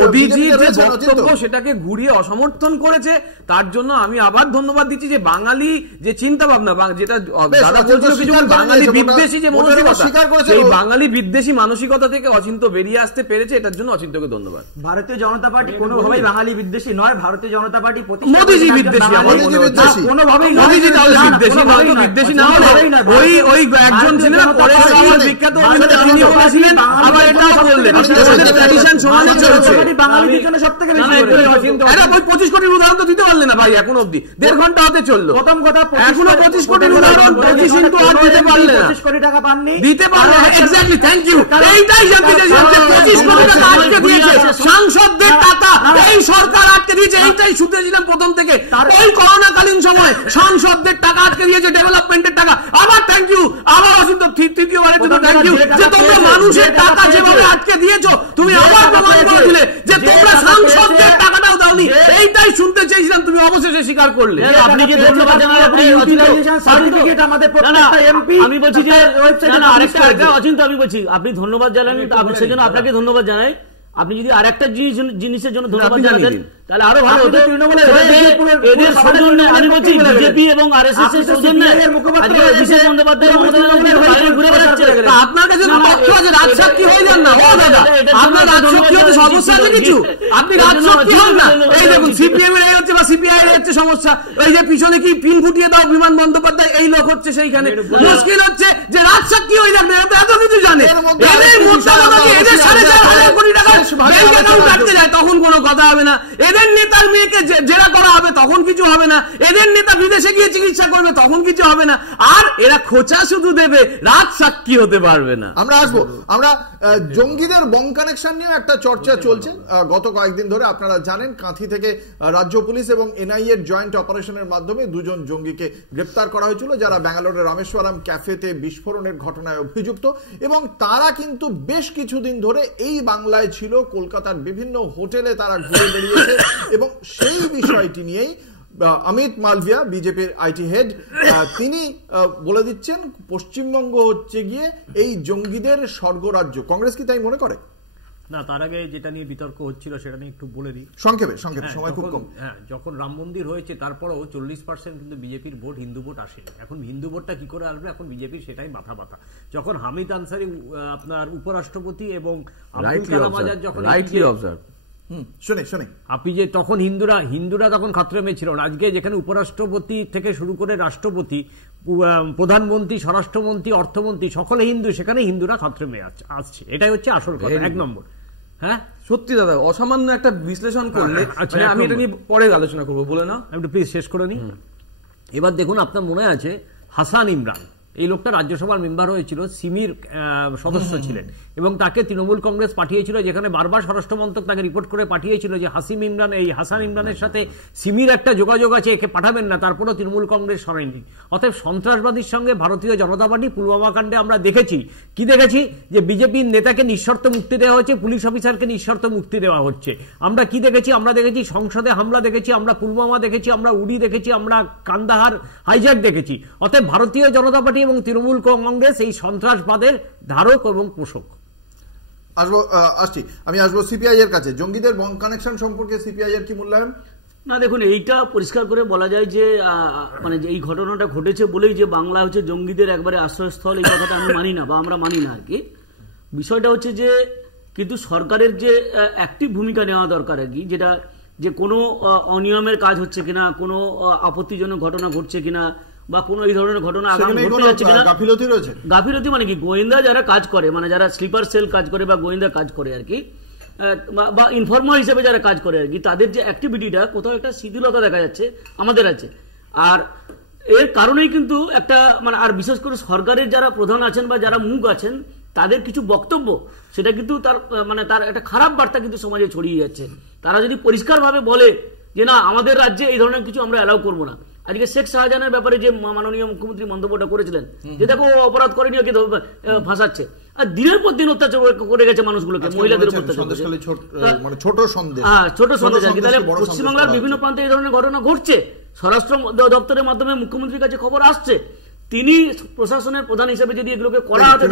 মোদিজির যে বক্তব্য সেটাকে ঘুরিয়ে অসমর্থন করেছে, তার জন্য আমি আবার ধন্যবাদ দিচ্ছি যে বাঙালি যে চিন্তা ভাবনা, যেটা দাদা বলছিল কিছু বাঙালি বিদ্বেষী যে মানসিকতা, সেই বাঙালি বিদ্বেষী মানসিকতা থেকে অচিন্ত বেরিয়ে আসতে পেরেছে, এটার জন্য অচিন্তকে ধন্যবাদ। ভারতীয় জনতা পার্টি কোনোভাবেই বাঙালি বিদ্বেষী নয়। ভারতীয় জনতা পার্টি মোদিজি বিদ্বেষী, কোনোভাবেই মোদিজি তাহলে বিদ্বেষী নয়। বিদ্বেষী না হলে ওই একজন ছিলেন পরে বিখ্যাত তিনি বলেছিলেন, আবার এটাও বললেন ট্র্যাডিশন সমানে চলছে। বাঙালিদের জন্য সব থেকে বেশি 25 কোটির উদাহরণ তো দিতে পারলেন না ভাই, এখন অব্দি 1.5 ঘন্টা হতে চললো। প্রথম কথা, এখনো 25 কোটির উদাহরণ 25 ইনটু আর দিতে পারলেন না, 25 কোটি টাকা পাননি, দিতে পারলেন। Exactly, thank you. এইটাই জানতে চাইছিলাম যে 25 কোটি টাকা আটকে দিয়েছে সাংসদদের টাকা, এই সরকার আটকে দিয়েছে। এইটাই শুনেছিলাম প্রথম থেকে। ওই করোনাকালীন সময় সাংসদদের টাকা আটকে দিয়েছে, ডেভেলপমেন্টের টাকা। আবার থ্যাংক ইউ, আবার অসিত তৃতীয়বারের জন্য থ্যাংক ইউ যে তোমরা মানুষের টাকা যেভাবে আটকে দিয়েছো, তুমি আবার প্রমাণ করে দিলে যে তোমরা সাংসদদের টাকাটাও দাওনি। এইটাই শুনতে চেয়েছিলাম, তুমি অবশেষে স্বীকার করলে। আপনি যে ধন্যবাদ জানান, আপনি ইউটিলাইজেশন সার্টিফিকেট আমাদের প্রত্যেকটা এমপি, আমি বলছি যে ওয়েবসাইটে আরেকটা অচিন্ত, আমি বলছি আপনি ধন্যবাদ জানান, সেজন্য আপনাকে ধন্যবাদ জানাই। আপনি যদি আর একটা জিনিসের জন্য ধন্যবাদ জানাতেন তাহলে আরো ভালো হতো। এদের সৌজন্যে আমি বলছি বিজেপি এবং আরএসএস এর সৌজন্যে আজকে অভিষেক বন্দ্যোপাধ্যায় ঘুরে বেড়াচ্ছে। আপনার কাছে তথ্য আছে রাজ সাক্ষী হয়ে যান না, ও দাদা আপনার রাজ সাক্ষী হতে সমস্যা আছে কিছু? আপনি রাজ সাক্ষী হন না। এই দেখুন সিপিএম এর এই হচ্ছে বা সিপিআই এর হচ্ছে সমস্যা, এই যে পিছনে কি পিন ফুটিয়ে দাও বিমান বন্দ্যোপাধ্যায় এই লোক হচ্ছে সেইখানে। মুশকিল হচ্ছে যে রাজ সাক্ষী হয়ে যান না, এত কিছু জানে। এদের মোটা কথা এদের 4.5 কোটি টাকা ব্যাংক অ্যাকাউন্ট রাখতে যায় তখন কোনো কথা হবে না। এদের নেতার মেয়েকে জেরা করা হবে তখন কিছু হবে না। এদের নেতা বিদেশে গিয়ে চিকিৎসা করবে তখন কিছু হবে না। আর এরা খোঁচা শুধু দেবে, রাজ সাক্ষী হতে পারবে না। আমরা আসবো, আমরা জঙ্গিদের বং কানেকশন নিয়ে একটা চর্চা চলছে গত কয়েকদিন ধরে। আপনারা জানেন কাঁথি থেকে রাজ্য পুলিশ এবং এনআইএ এর জয়েন্ট অপারেশনের মাধ্যমে 2 জন জঙ্গিকে গ্রেপ্তার করা হয়েছিল যারা ব্যাঙ্গালোরের রামেশ্বরম ক্যাফেতে বিস্ফোরণের ঘটনায় অভিযুক্ত, এবং তারা কিন্তু বেশ কিছুদিন ধরে এই বাংলায় ছিল। কলকাতার বিভিন্ন হোটেলে তারা ঘুরে বেরিয়েছে এবং সেই বিষয়টি নিয়েই অমিত মালভিয়া বিজেপির আইটি হেড তিনি বলে দিচ্ছেন পশ্চিমবঙ্গ হচ্ছে গিয়ে এই জঙ্গিদের স্বর্গরাজ্য। কংগ্রেস কি তাই মনে করে? না, তার আগে যেটা নিয়ে বিতর্ক হচ্ছিল সেটা নিয়ে একটু বলে দিই সংক্ষেপে, সময় খুব কম। হ্যাঁ, যখন রাম মন্দির হয়েছে তারপরেও 40% কিন্তু বিজেপির ভোট, হিন্দু ভোট আসেনি। এখন হিন্দু ভোটটা কি করে আসবে, এখন বিজেপির সেটাই মাথা ব্যথা। যখন হামিদ আনসারি আপনার উপরাষ্ট্রপতি এবং আব্দুল কালাম আজাদ যখন আপনি যে তখন হিন্দুরা তখন খাতরে ছিল না। আজকে যেখানে উপরাষ্ট্রপতি থেকে শুরু করে রাষ্ট্রপতি, প্রধানমন্ত্রী, স্বরাষ্ট্রমন্ত্রী, অর্থমন্ত্রী সকলে হিন্দু, সেখানে হিন্দুরা খাতরে আসছে। এটাই হচ্ছে আসল কথা, 1 নম্বর। হ্যাঁ সত্যি দাদা, অসামান্য একটা বিশ্লেষণ করলে আমি এটা নিয়ে পরে আলোচনা করবো, বলে না একটু প্লিজ শেষ করে নি। এবার দেখুন, আপনার মনে আছে হাসান ইমরান, এই লোকটা রাজ্যসভার মেম্বার হয়েছিল, সিমির সদস্য ছিলেন এবং তাকে তৃণমূল কংগ্রেস পাঠিয়েছিল, যেখানে বারবার স্বরাষ্ট্রমন্ত্রক তাকে রিপোর্ট করে পাঠিয়েছিল যে হাসান ইমরানের সাথে সিমির একটা যোগাযোগ আছে, একে পাঠাবেন না। তারপরেও তৃণমূল কংগ্রেস সরায়নি। অতএব সন্ত্রাসবাদীর সঙ্গে ভারতীয় জনতা পার্টি পুলওয়ামা কাণ্ডে আমরা দেখেছি যে বিজেপির নেতাকে নিঃশর্ত মুক্তি দেওয়া হচ্ছে, পুলিশ অফিসারকে নিঃশর্ত মুক্তি দেওয়া হচ্ছে। আমরা কি দেখেছি? আমরা দেখেছি সংসদে হামলা দেখেছি, আমরা পুলওয়ামা দেখেছি, আমরা উড়ি দেখেছি, আমরা কান্দাহার হাইজ্যাক দেখেছি। অতএব ভারতীয় জনতা পার্টি এবং তৃণমূল কংগ্রেস এই সন্ত্রাসবাদের ধারক এবং পোষক। আমি আসবো সিপিআই এর কাছে। জঙ্গিদের বং কানেকশন সম্পর্কে সিপিআই এর কি মূল্যায়ন? না দেখুন, এইটা পরিষ্কার করে বলা যায় যে মানে এই ঘটনাটা ঘটেছে বলেই যে বাংলা হচ্ছে জঙ্গিদের একবারে আশ্রয়স্থল, এই কথাটা আমি মানি না বা আমরা মানি না আর কি। বিষয়টা হচ্ছে যে কিন্তু সরকারের যে অ্যাক্টিভ ভূমিকা নেওয়া দরকার আর কি, যেটা যে কোনো অনিয়মের কাজ হচ্ছে কিনা, কোনো আপত্তিজনক ঘটনা ঘটছে কিনা, বা কোনো এই ধরনের ঘটনা আগামী ঘটতে যাচ্ছে কিনা। গাফিলতি মানে কি, গোয়েন্দা যারা কাজ করে, মানে যারা স্লিপার সেল কাজ করে বা গোয়েন্দা কাজ করে আর কি, বা ইনফর্মার হিসেবে যারা কাজ করে আর কি, তাদের যে অ্যাক্টিভিটিটা কোথাও একটা শিথিলতা দেখা যাচ্ছে আমাদের আছে। আর এর কারণেই কিন্তু একটা মানে, আর বিশেষ করে সরকারের যারা প্রধান আছেন বা যারা মুখ আছেন তাদের কিছু বক্তব্য, সেটা কিন্তু তার একটা খারাপ বার্তা কিন্তু সমাজে ছড়িয়ে যাচ্ছে। তারা যদি পরিষ্কারভাবে বলে যে না, আমাদের রাজ্যে এই ধরনের কিছু আমরা অ্যালাউ করবো না। আজকে শেখ শাহজাহানের ব্যাপারে যে মাননীয় মুখ্যমন্ত্রী মন্তব্যটা করেছিলেন যে দেখো অপরাধ করেনি, ওকে ফাঁসাচ্ছে, আর দিনের পর দিন অত্যাচার করে গেছে মানুষগুলোকে, মহিলাদের উপর ছোট সন্দেশ। তাহলে পশ্চিমবাংলার বিভিন্ন প্রান্তে এই ধরনের ঘটনা ঘটছে, স্বরাষ্ট্র দপ্তরের মাধ্যমে মুখ্যমন্ত্রীর কাছে খবর আসছে, তিনি প্রশাসনের প্রধান হিসেবে যদি এগুলোকে করা হতো।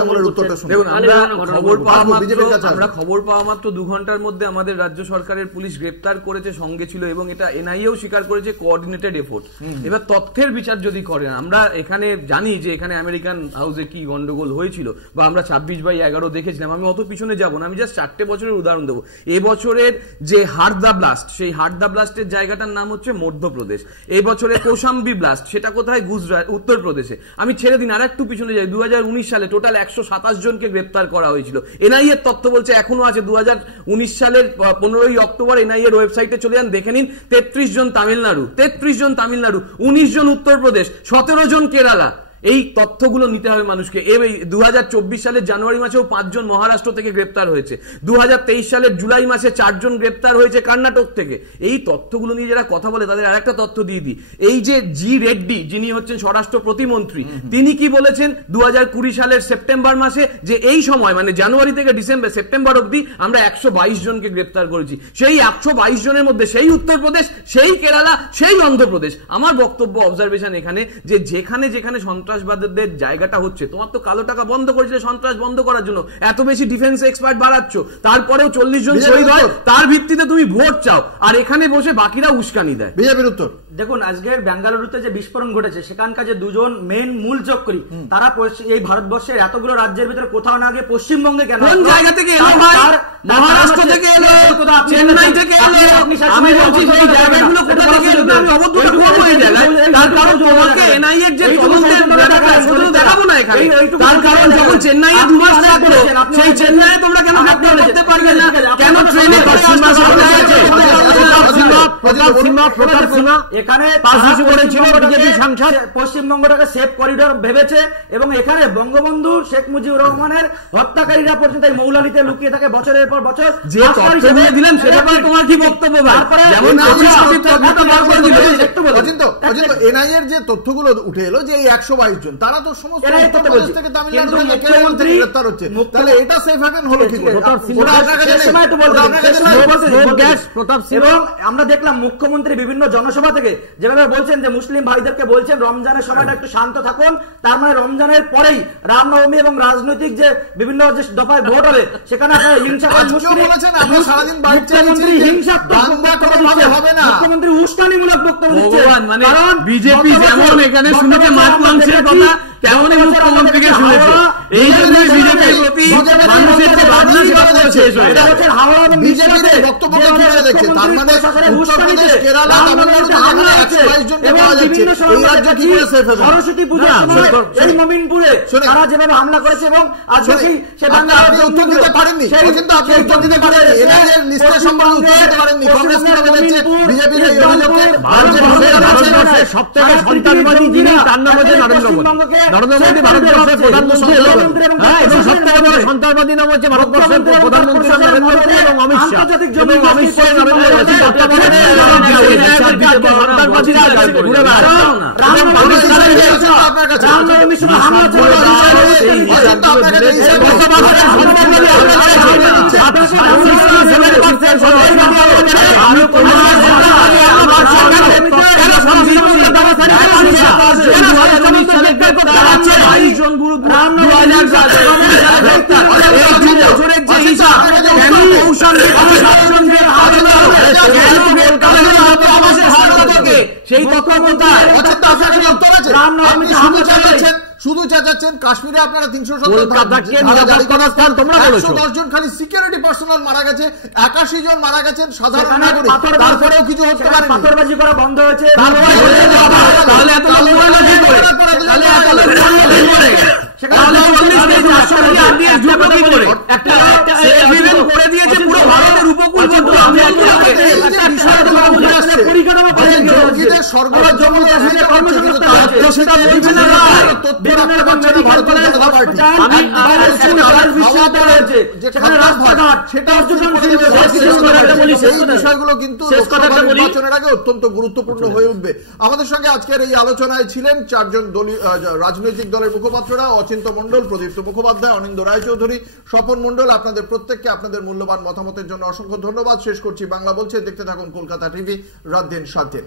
আমরা খবর পাওয়া মাত্র 2 ঘন্টার মধ্যে আমাদের রাজ্য সরকারের পুলিশ গ্রেপ্তার করেছে, সঙ্গে ছিল, এবং এটা এনআইএও স্বীকার করেছে কোঅর্ডিনেটেড এফোর্ট। এবার তথ্যের বিচার যদি করেন, আমরা এখানে জানি যে এখানে আমেরিকান হাউসে কি গন্ডগোল হয়েছিল, বা আমরা 26/11 দেখেছিলাম। আমি অত পিছনে যাব না, আমি জাস্ট 4টে বছরের উদাহরণ দেবো। এবছরের যে হারদা ব্লাস্ট, সেই হারদা ব্লাস্টের জায়গাটার নাম হচ্ছে মধ্যপ্রদেশ। এই বছরে কৌশাম্বী ব্লাস্ট, সেটা কোথায়? গুজরাট, উত্তরপ্রদেশে। আমি ছেড়ে দিন, আর একটু পিছনে যাই, 2019 সালে টোটাল 127 জনকে গ্রেপ্তার করা হয়েছিল। এনআইএ এর তথ্য বলছে এখনো আছে। 2019 সালের 15ই অক্টোবর এনআইএ এর ওয়েবসাইটে চলে যান, দেখে নিন, 33 জন তামিলনাড়ু, 19 জন উত্তরপ্রদেশ, 17 জন কেরালা। এই তথ্যগুলো নিতে হবে মানুষকে। এই 2024 সালের জানুয়ারি মাসেও 5 জন মহারাষ্ট্র থেকে গ্রেপ্তার হয়েছে। 2023 সালের জুলাই মাসে 4 জন গ্রেপ্তার হয়েছে কর্ণাটক থেকে। এই তথ্যগুলো নিয়ে যারা কথা বলে তাদের আরেকটা তথ্য দিয়ে দিই। এই যে জি রেড্ডি, যিনি হচ্ছেন স্বরাষ্ট্র প্রতিমন্ত্রী, তিনি কি বলেছেন 2020 সালের সেপ্টেম্বর মাসে, যে এই সময় মানে জানুয়ারি থেকে সেপ্টেম্বর অবধি আমরা 122 জনকে গ্রেপ্তার করেছি। সেই 122 জনের মধ্যে সেই উত্তরপ্রদেশ, সেই কেরালা, সেই অন্ধ্রপ্রদেশ। আমার বক্তব্য, অবজারভেশন এখানে, যে যেখানে যেখানে সন্ত্রাসবাদীদের জায়গাটা হচ্ছে, তোমার তো কালো টাকা বন্ধ করেছিলে সন্ত্রাস বন্ধ করার জন্য, এত বেশি ডিফেন্স এক্সপার্ট বাড়াচ্ছ, তারপরেও 40 জন শহীদ হয়, তার ভিত্তিতে তুমি ভোট চাও, আর এখানে বসে বাকিরা উস্কানি দেয়। বিজেপির উত্তর, দেখুন আজকের বেঙ্গালুরুতে যে বিস্ফোরণ ঘটেছে সেখানকার যে দুজন মেন মূল চক্রী তারা এই ভারতবর্ষের এতগুলো রাজ্যের ভিতরে কোথাও না গিয়ে পশ্চিমবঙ্গে কেন, কোন জায়গা থেকে এলো ভাই? মহারাষ্ট্র থেকে এলো, চেন্নাই থেকে এলো, আমি বলছি সেই জায়গাগুলো কোথা থেকে এলো? আমি অবশ্যই করবো এই জায়গায়, তার কারণ তোমাকে এনআইএ এর যে তদন্তের দেখাবো না এখানে, তার কারণ যখন চেন্নাইয়ে 2 মাস থাকলো, সেই চেন্নাইয়ে তোমরা কেন গ্রেফতার করতে পারবে না? কেন ট্রেনে এখানে পাস ইস্যু করেছিল বিজেপি সাংসদ পশ্চিমবঙ্গটাকে সেফ করিডোর ভেবেছে, এবং এখানে বঙ্গবন্ধু শেখ মুজিবুর রহমানের হত্যাকারীরা পর্যন্ত এই মৌলালিতে লুকিয়ে থাকে বছরের পর বছর। যে তথ্য দিয়ে দিলেন সেটা তোমার কি বক্তব্য? যেমন এনআইএ এর যে তথ্যগুলো উঠে এলো যে এই 122 জন তারা তো সমস্ত উত্তরপ্রদেশ থেকে তামিলনাড়ু থেকে কেরল থেকে গ্রেফতার হচ্ছে, তাহলে এটা সেফ হ্যাভেন হলো কি করে? এবং আমরা দেখলাম মুখ্যমন্ত্রী বিভিন্ন জনসভা থেকে যেভাবে বলছেন যে মুসলিম ভাইদেরকে বলছেন রমজানের সময়টা একটু শান্ত থাকুন, তার মানে রমজানের পরেই রামনবমী এবং রাজনৈতিক যে বিভিন্ন যে দফায় ভোট হবে সেখানে হিংসা মুখ্যমন্ত্রী উস্কানিমূলক বক্তব্য দিচ্ছেন। মানে বিজেপি যেমন এখানে শুনেছে মাছ মাংসের কথা, তেমনই মুখ্যমন্ত্রীকে শুনেছে। এই জন্যই বিজেপির প্রতি মানুষের যে ভাবনা সেটা শেষ হয়ে যায়। বিজেপির বক্তব্য দেখছে, তার মানে উত্তরপ্রদেশ, কেরালা, তামিলনাড়ু যেখানে 122 জনকে পাওয়া যাচ্ছে, এই রাজ্য কি করে সেফ হবে? সরস্বতী পূজার সময় এই নবীনপুরে তারা যেভাবে হামলা করেছে এবং আজকে সে বাংলাদেশে উত্তর দিতে পারেননি, কিন্তু আপনি উত্তর দিতে পারেননি, এনআইএর লিস্টের সম্পর্কে উত্তর দিতে পারেননি। কংগ্রেস কিভাবে দেখছে বিজেপির এই অভিযোগকে? ভারতবর্ষের সবথেকে সন্ত্রাসবাদী যিনি তার নাম হচ্ছে নরেন্দ্র মোদী। নরেন্দ্র মোদী ভারতবর্ষের প্রধানমন্ত্রী এবং সবথেকে বড় সন্ত্রাসবাদী নাম হচ্ছে ভারতবর্ষের প্রধানমন্ত্রী নরেন্দ্র মোদী এবং অমিত শাহ। এবং অমিত শাহ নরেন্দ্র মোদী বর্তমানে সন্ত্রাসবাদীরা ঘুরে বেড়াচ্ছে এবং পাকিস্তানের সেই তথ্য কোথায়? শুধু চাচাচ্ছেন কাশ্মীরে আপনারা 310 জন খালি সিকিউরিটি পার্সোনাল মারা গেছে, 81 জন মারা গেছেন সাধারণ নাগরিক, তারপরেও কিছু হতে পারে পাথরবাজি করা বন্ধ হয়েছে। বিষয়গুলো কিন্তু নির্বাচনের আগে অত্যন্ত গুরুত্বপূর্ণ হয়ে উঠবে। আমাদের সঙ্গে আজকের এই আলোচনায় ছিলেন 4 জন রাজনৈতিক দলের মুখপাত্ররা, অচিন্ত মণ্ডল, প্রদীপ্ত মুখোপাধ্যায়, অনিন্দ রায়চৌধুরী, স্বপন মণ্ডল। আপনাদের প্রত্যেককে আপনাদের মূল্যবান মতামতের জন্য অসংখ্য ধন্যবাদ। শেষ করছি বাংলা বলছে। দেখতে থাকুন কলকাতা টিভি, রাত দিন 7 দিন।